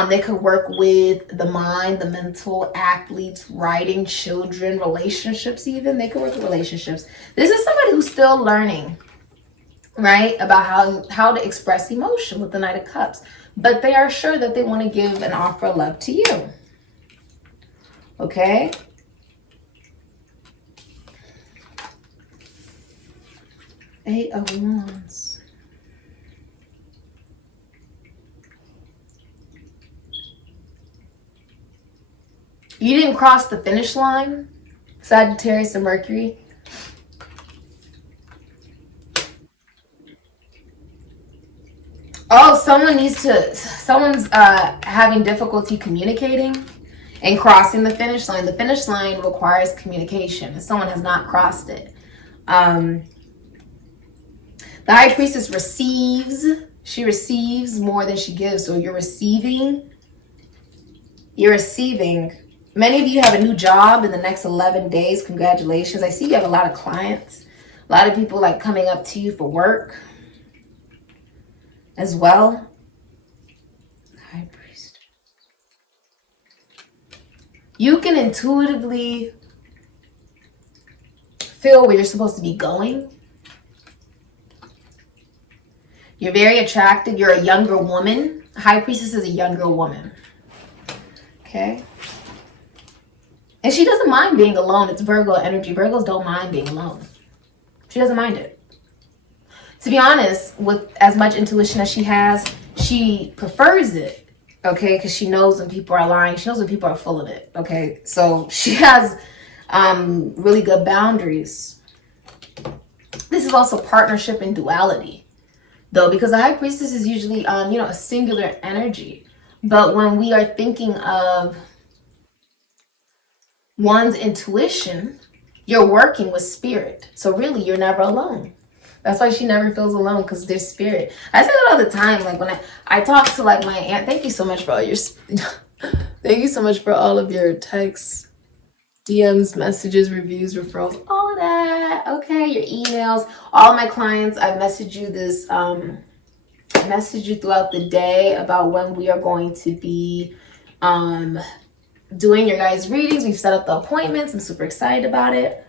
They could work with the mind, the mental, athletes, writing, children, relationships even. They could work with relationships. This is somebody who's still learning, right, about how to express emotion with the Knight of Cups. But they are sure that they want to give an offer of love to you. Okay? Eight of Wands. You didn't cross the finish line, Sagittarius and Mercury. Oh, someone's having difficulty communicating and crossing the finish line. The finish line requires communication, and someone has not crossed it. The High Priestess receives. She receives more than she gives. So you're receiving. Many of you have a new job in the next 11 days. Congratulations. I see you have a lot of clients. A lot of people like coming up to you for work as well. High Priest. You can intuitively feel where you're supposed to be going. You're very attractive. You're a younger woman. High Priestess is a younger woman. Okay. And she doesn't mind being alone. It's Virgo energy. Virgos don't mind being alone. She doesn't mind it. To be honest, with as much intuition as she has, she prefers it. Okay, because she knows when people are lying. She knows when people are full of it. Okay, so she has Really good boundaries. This is also partnership and duality, though, because the High Priestess is usually, a singular energy. But when we are thinking of one's intuition, you're working with spirit. So really, you're never alone. That's why she never feels alone, because there's spirit. I say that all the time. Like when I talk to like my aunt. Thank you so much for all your thank you so much for all of your texts, DMs, messages, reviews, referrals, all of that. Okay, your emails. All of my clients, I message you this. I message you throughout the day about when we are going to be doing your guys' readings. We've set up the appointments. I'm super excited about it.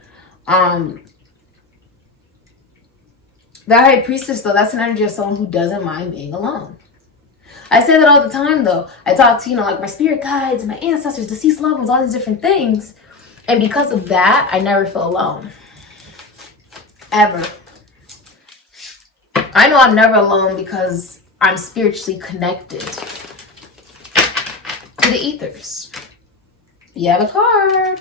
The High Priestess, though, that's an energy of someone who doesn't mind being alone. I say that all the time, though. I talk to, like my spirit guides, my ancestors, deceased loved ones, all these different things. And because of that, I never feel alone. Ever. I know I'm never alone because I'm spiritually connected to the ethers. You have a card.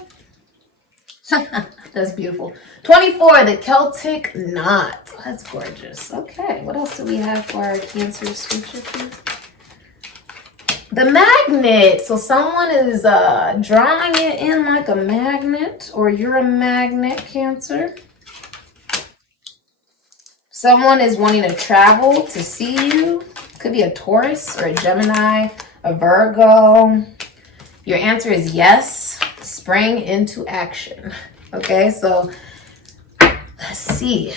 That's beautiful. 24, the Celtic knot. That's gorgeous. Okay, what else do we have for our Cancer scripture, please? The magnet. So someone is drawing it in like a magnet, or you're a magnet, Cancer. Someone is wanting to travel to see you. Could be a Taurus or a Gemini, a Virgo. Your answer is yes. Spring into action. Okay, so let's see.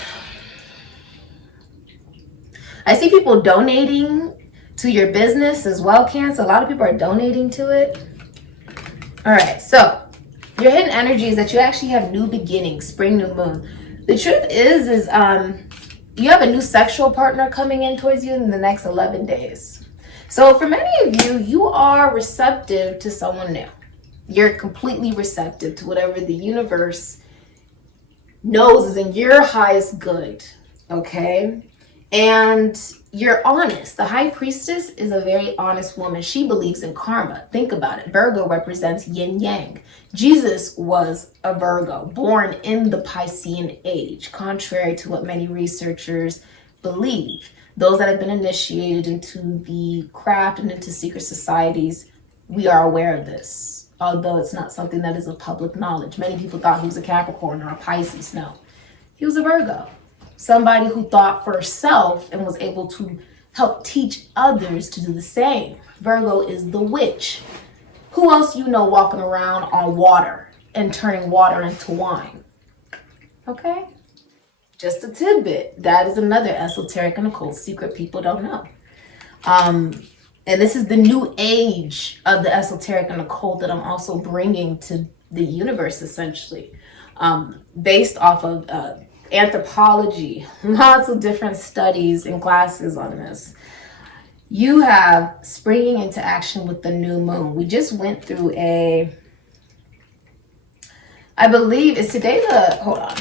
I see people donating to your business as well, Cancer. A lot of people are donating to it. All right, so your hidden energy is that you actually have new beginnings, spring, new moon. The truth is you have a new sexual partner coming in towards you in the next 11 days. So for many of you, you are receptive to someone new. You're completely receptive to whatever the universe knows is in your highest good, okay? And you're honest. The High Priestess is a very honest woman. She believes in karma. Think about it. Virgo represents yin yang. Jesus was a Virgo, born in the Piscean age, contrary to what many researchers believe. Those that have been initiated into the craft and into secret societies, we are aware of this. Although it's not something that is of public knowledge. Many people thought he was a Capricorn or a Pisces. No, he was a Virgo. Somebody who thought for self and was able to help teach others to do the same. Virgo is the witch. Who else you know walking around on water and turning water into wine? Okay? Just a tidbit. That is another esoteric and occult secret people don't know. And this is the new age of the esoteric and occult that I'm also bringing to the universe, essentially. Based off of anthropology, lots of different studies and classes on this. You have springing into action with the new moon. We just went through I believe, is today hold on.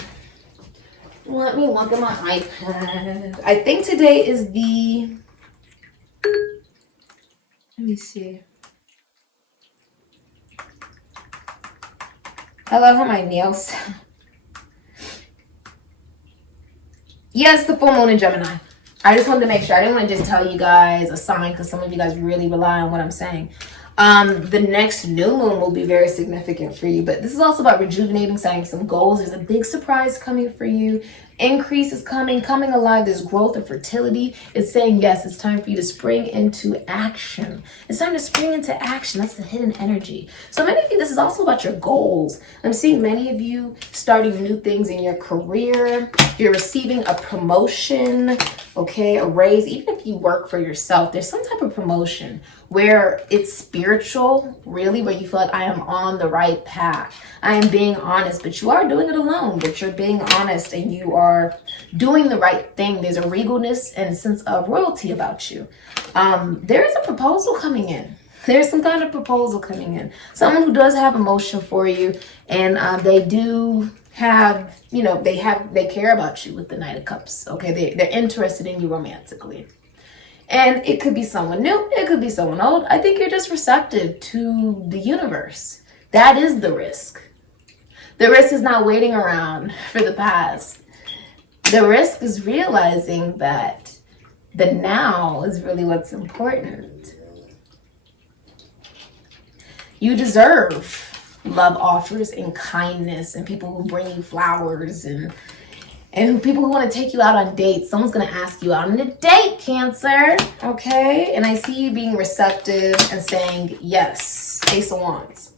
Let me look at my iPad. I think today is let me see. I love how my nails. Yes, the full moon in Gemini. I just wanted to make sure. I didn't want to just tell you guys a sign because some of you guys really rely on what I'm saying. The next new moon will be very significant for you, but this is also about rejuvenating, setting some goals. There's a big surprise coming for you. Increase is coming alive. There's growth and fertility. It's saying, yes, it's time for you to spring into action. It's time to spring into action. That's the hidden energy. So many of you, this is also about your goals. I'm seeing many of you starting new things in your career. You're receiving a promotion, okay, a raise. Even if you work for yourself, there's some type of promotion where it's spiritual, really, where you feel like I am on the right path. I am being honest, but you are doing it alone, but you're being honest and you are doing the right thing. There's a regalness and a sense of royalty about you. There is a proposal coming in. There's some kind of proposal coming in. Someone who does have emotion for you, and they do have, they care about you with the Knight of Cups. Okay, they're interested in you romantically. And it could be someone new, it could be someone old. I think you're just receptive to the universe. That is the risk. The risk is not waiting around for the past. The risk is realizing that the now is really what's important. You deserve love offers and kindness and people who bring you flowers and people who want to take you out on dates. Someone's going to ask you out on a date, Cancer. Okay? And I see you being receptive and saying yes. Ace of Wands.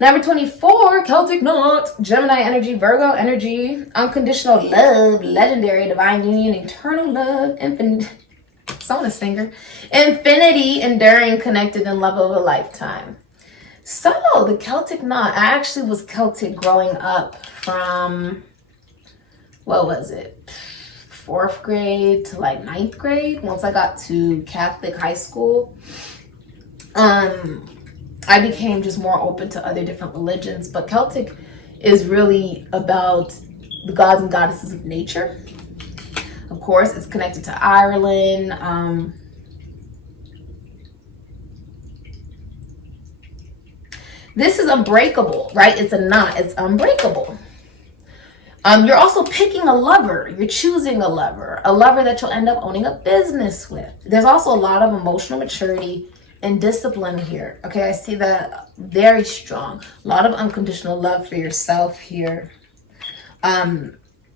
Number 24, Celtic Knot, Gemini energy, Virgo energy, unconditional love, legendary, divine union, eternal love, infinite, someone a singer, infinity, enduring, connected, and love of a lifetime. So, the Celtic Knot, I actually was Celtic growing up from, what was it, 4th grade to like 9th grade. Once I got to Catholic high school, I became just more open to other different religions. But Celtic is really about the gods and goddesses of nature. Of course, it's connected to Ireland. This is unbreakable, right? It's a knot. It's unbreakable. You're also picking a lover. You're choosing a lover that you'll end up owning a business with. There's also a lot of emotional maturity and discipline here. Okay, I see that very strong. A lot of unconditional love for yourself here.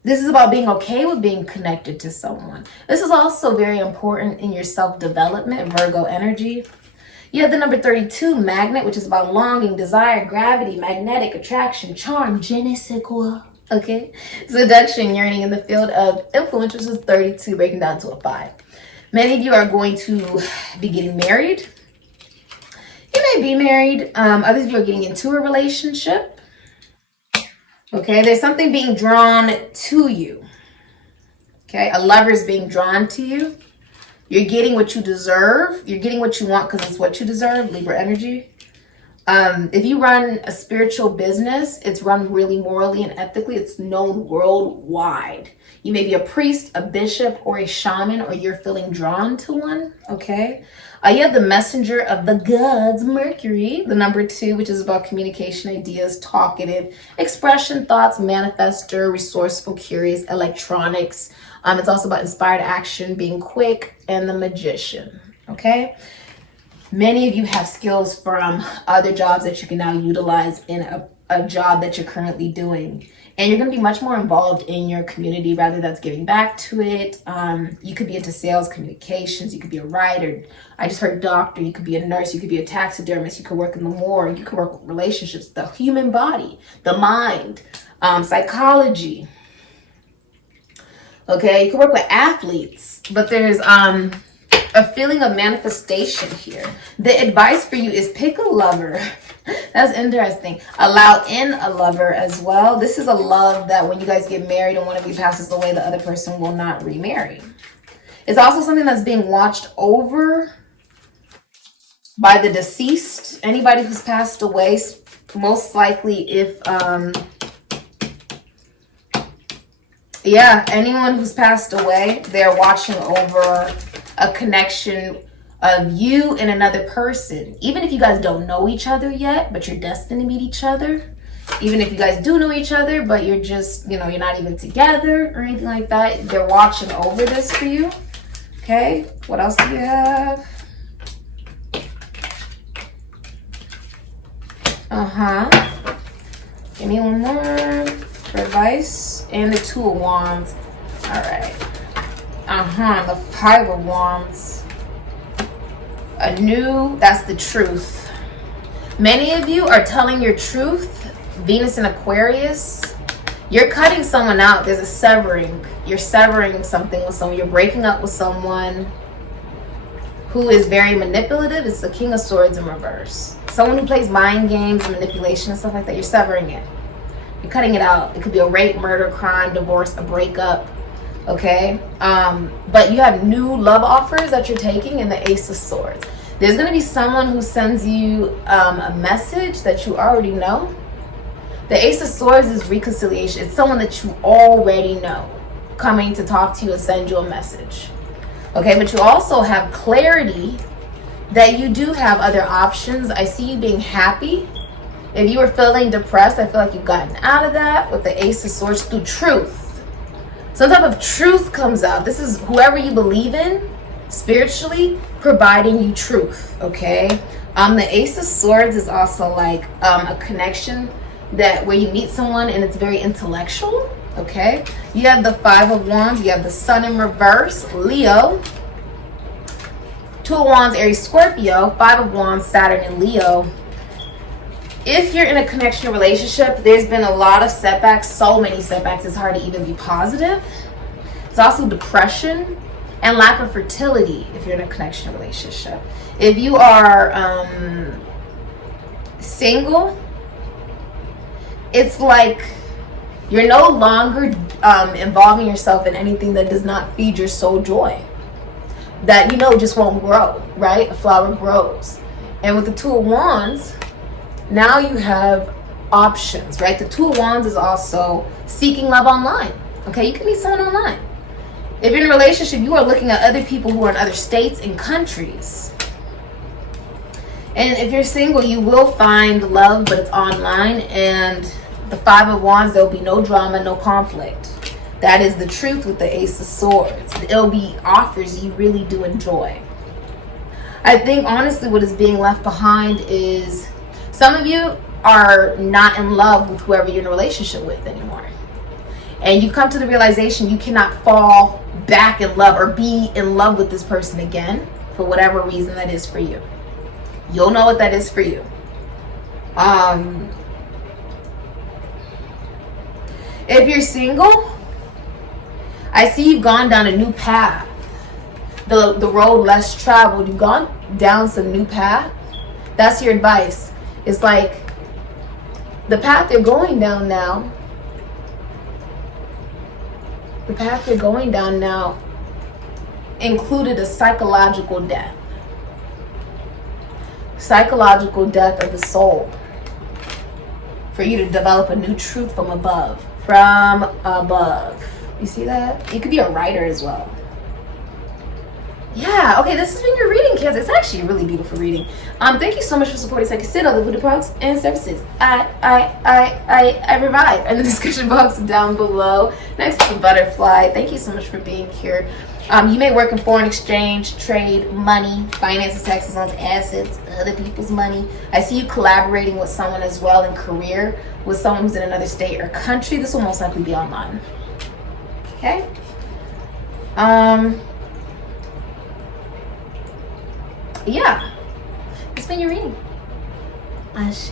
This is about being okay with being connected to someone. This is also very important in your self-development, Virgo energy. You have the number 32, magnet, which is about longing, desire, gravity, magnetic attraction, charm, je ne sais quoi. Okay, seduction, yearning in the field of influence, which is 32, breaking down to a 5. Many of you are going to be getting married. You may be married. Others of you are getting into a relationship. Okay, there's something being drawn to you. Okay, a lover is being drawn to you. You're getting what you deserve. You're getting what you want because it's what you deserve, Libra energy. If you run a spiritual business, it's run really morally and ethically. It's known worldwide. You may be a priest, a bishop, or a shaman, or you're feeling drawn to one, okay? You have the messenger of the gods, Mercury, the number 2, which is about communication, ideas, talkative, expression, thoughts, manifester, resourceful, curious, electronics. It's also about inspired action, being quick, and the magician, okay? Many of you have skills from other jobs that you can now utilize in a job that you're currently doing. And you're going to be much more involved in your community, rather that's giving back to it. You could be into sales, communications. You could be a writer. I just heard doctor. You could be a nurse. You could be a taxidermist. You could work in the morgue. You could work with relationships, the human body, the mind, psychology. Okay, you can work with athletes. But there's a feeling of manifestation here. The advice for you is pick a lover. That's interesting. Allow in a lover as well. This is a love that when you guys get married and one of you passes away, the other person will not remarry. It's also something that's being watched over by the deceased. Anybody who's passed away, most likely if anyone who's passed away, they're watching over a connection of you and another person. Even if you guys don't know each other yet, but you're destined to meet each other. Even if you guys do know each other, but you're just, you're not even together or anything like that. They're watching over this for you. Okay, what else do you have? Give me one more for advice. And the 2 of Wands. All right. The 5 of Wands. That's the truth. Many of you are telling your truth. Venus in Aquarius. You're cutting someone out. There's a severing. You're severing something with someone. You're breaking up with someone who is very manipulative. It's the King of Swords in reverse. Someone who plays mind games and manipulation and stuff like that. You're severing it. You're cutting it out. It could be a rape, murder, crime, divorce, a breakup. Okay, but you have new love offers that you're taking in the Ace of Swords. There's going to be someone who sends you a message that you already know. The Ace of Swords is reconciliation. It's someone that you already know coming to talk to you and send you a message. Okay, but you also have clarity that you do have other options. I see you being happy If you were feeling depressed, I feel like you've gotten out of that with the Ace of Swords through truth. Some type of truth comes out. This is whoever you believe in spiritually providing you truth, okay? The Ace of Swords is also like a connection that where you meet someone and it's very intellectual, okay? You have the Five of Wands, you have the Sun in reverse, Leo. Two of Wands, Aries, Scorpio. Five of Wands, Saturn and Leo. If you're in a connection relationship, there's been a lot of setbacks, so many setbacks, it's hard to even be positive. It's also depression and lack of fertility if you're in a connection relationship. If you are single, it's like you're no longer involving yourself in anything that does not feed your soul joy. That, you know, just won't grow, right? A flower grows. And with the Two of Wands, now you have options, right? The Two of Wands is also seeking love online. Okay, you can meet someone online. If you're in a relationship, you are looking at other people who are in other states and countries. And if you're single, you will find love, but it's online. And the Five of Wands, there'll be no drama, no conflict. That is the truth with the Ace of Swords. It'll be offers you really do enjoy. I think honestly what is being left behind is some of you are not in love with whoever you're in a relationship with anymore. And you come to the realization you cannot fall back in love or be in love with this person again for whatever reason that is for you. You'll know what that is for you. If you're single, I see you've gone down a new path. The road less traveled. You've gone down some new path. That's your advice. It's like the path you're going down now. The path you're going down now included a psychological death. Psychological death of the soul. For you to develop a new truth from above. From above. You see that? You could be a writer as well. Yeah, okay, this has been your reading, Cancer. It's actually a really beautiful reading. Thank you so much for supporting Sikiksyd, all the VOODOO products and services. I revive in the description box down below next to the butterfly. Thank you so much for being here. You may work in foreign exchange, trade, money, finances, taxes, loans, assets, other people's money. I see you collaborating with someone as well in career, with someone who's in another state or country. This will most likely be online. Okay? Yeah. It's been your reading. Ashe.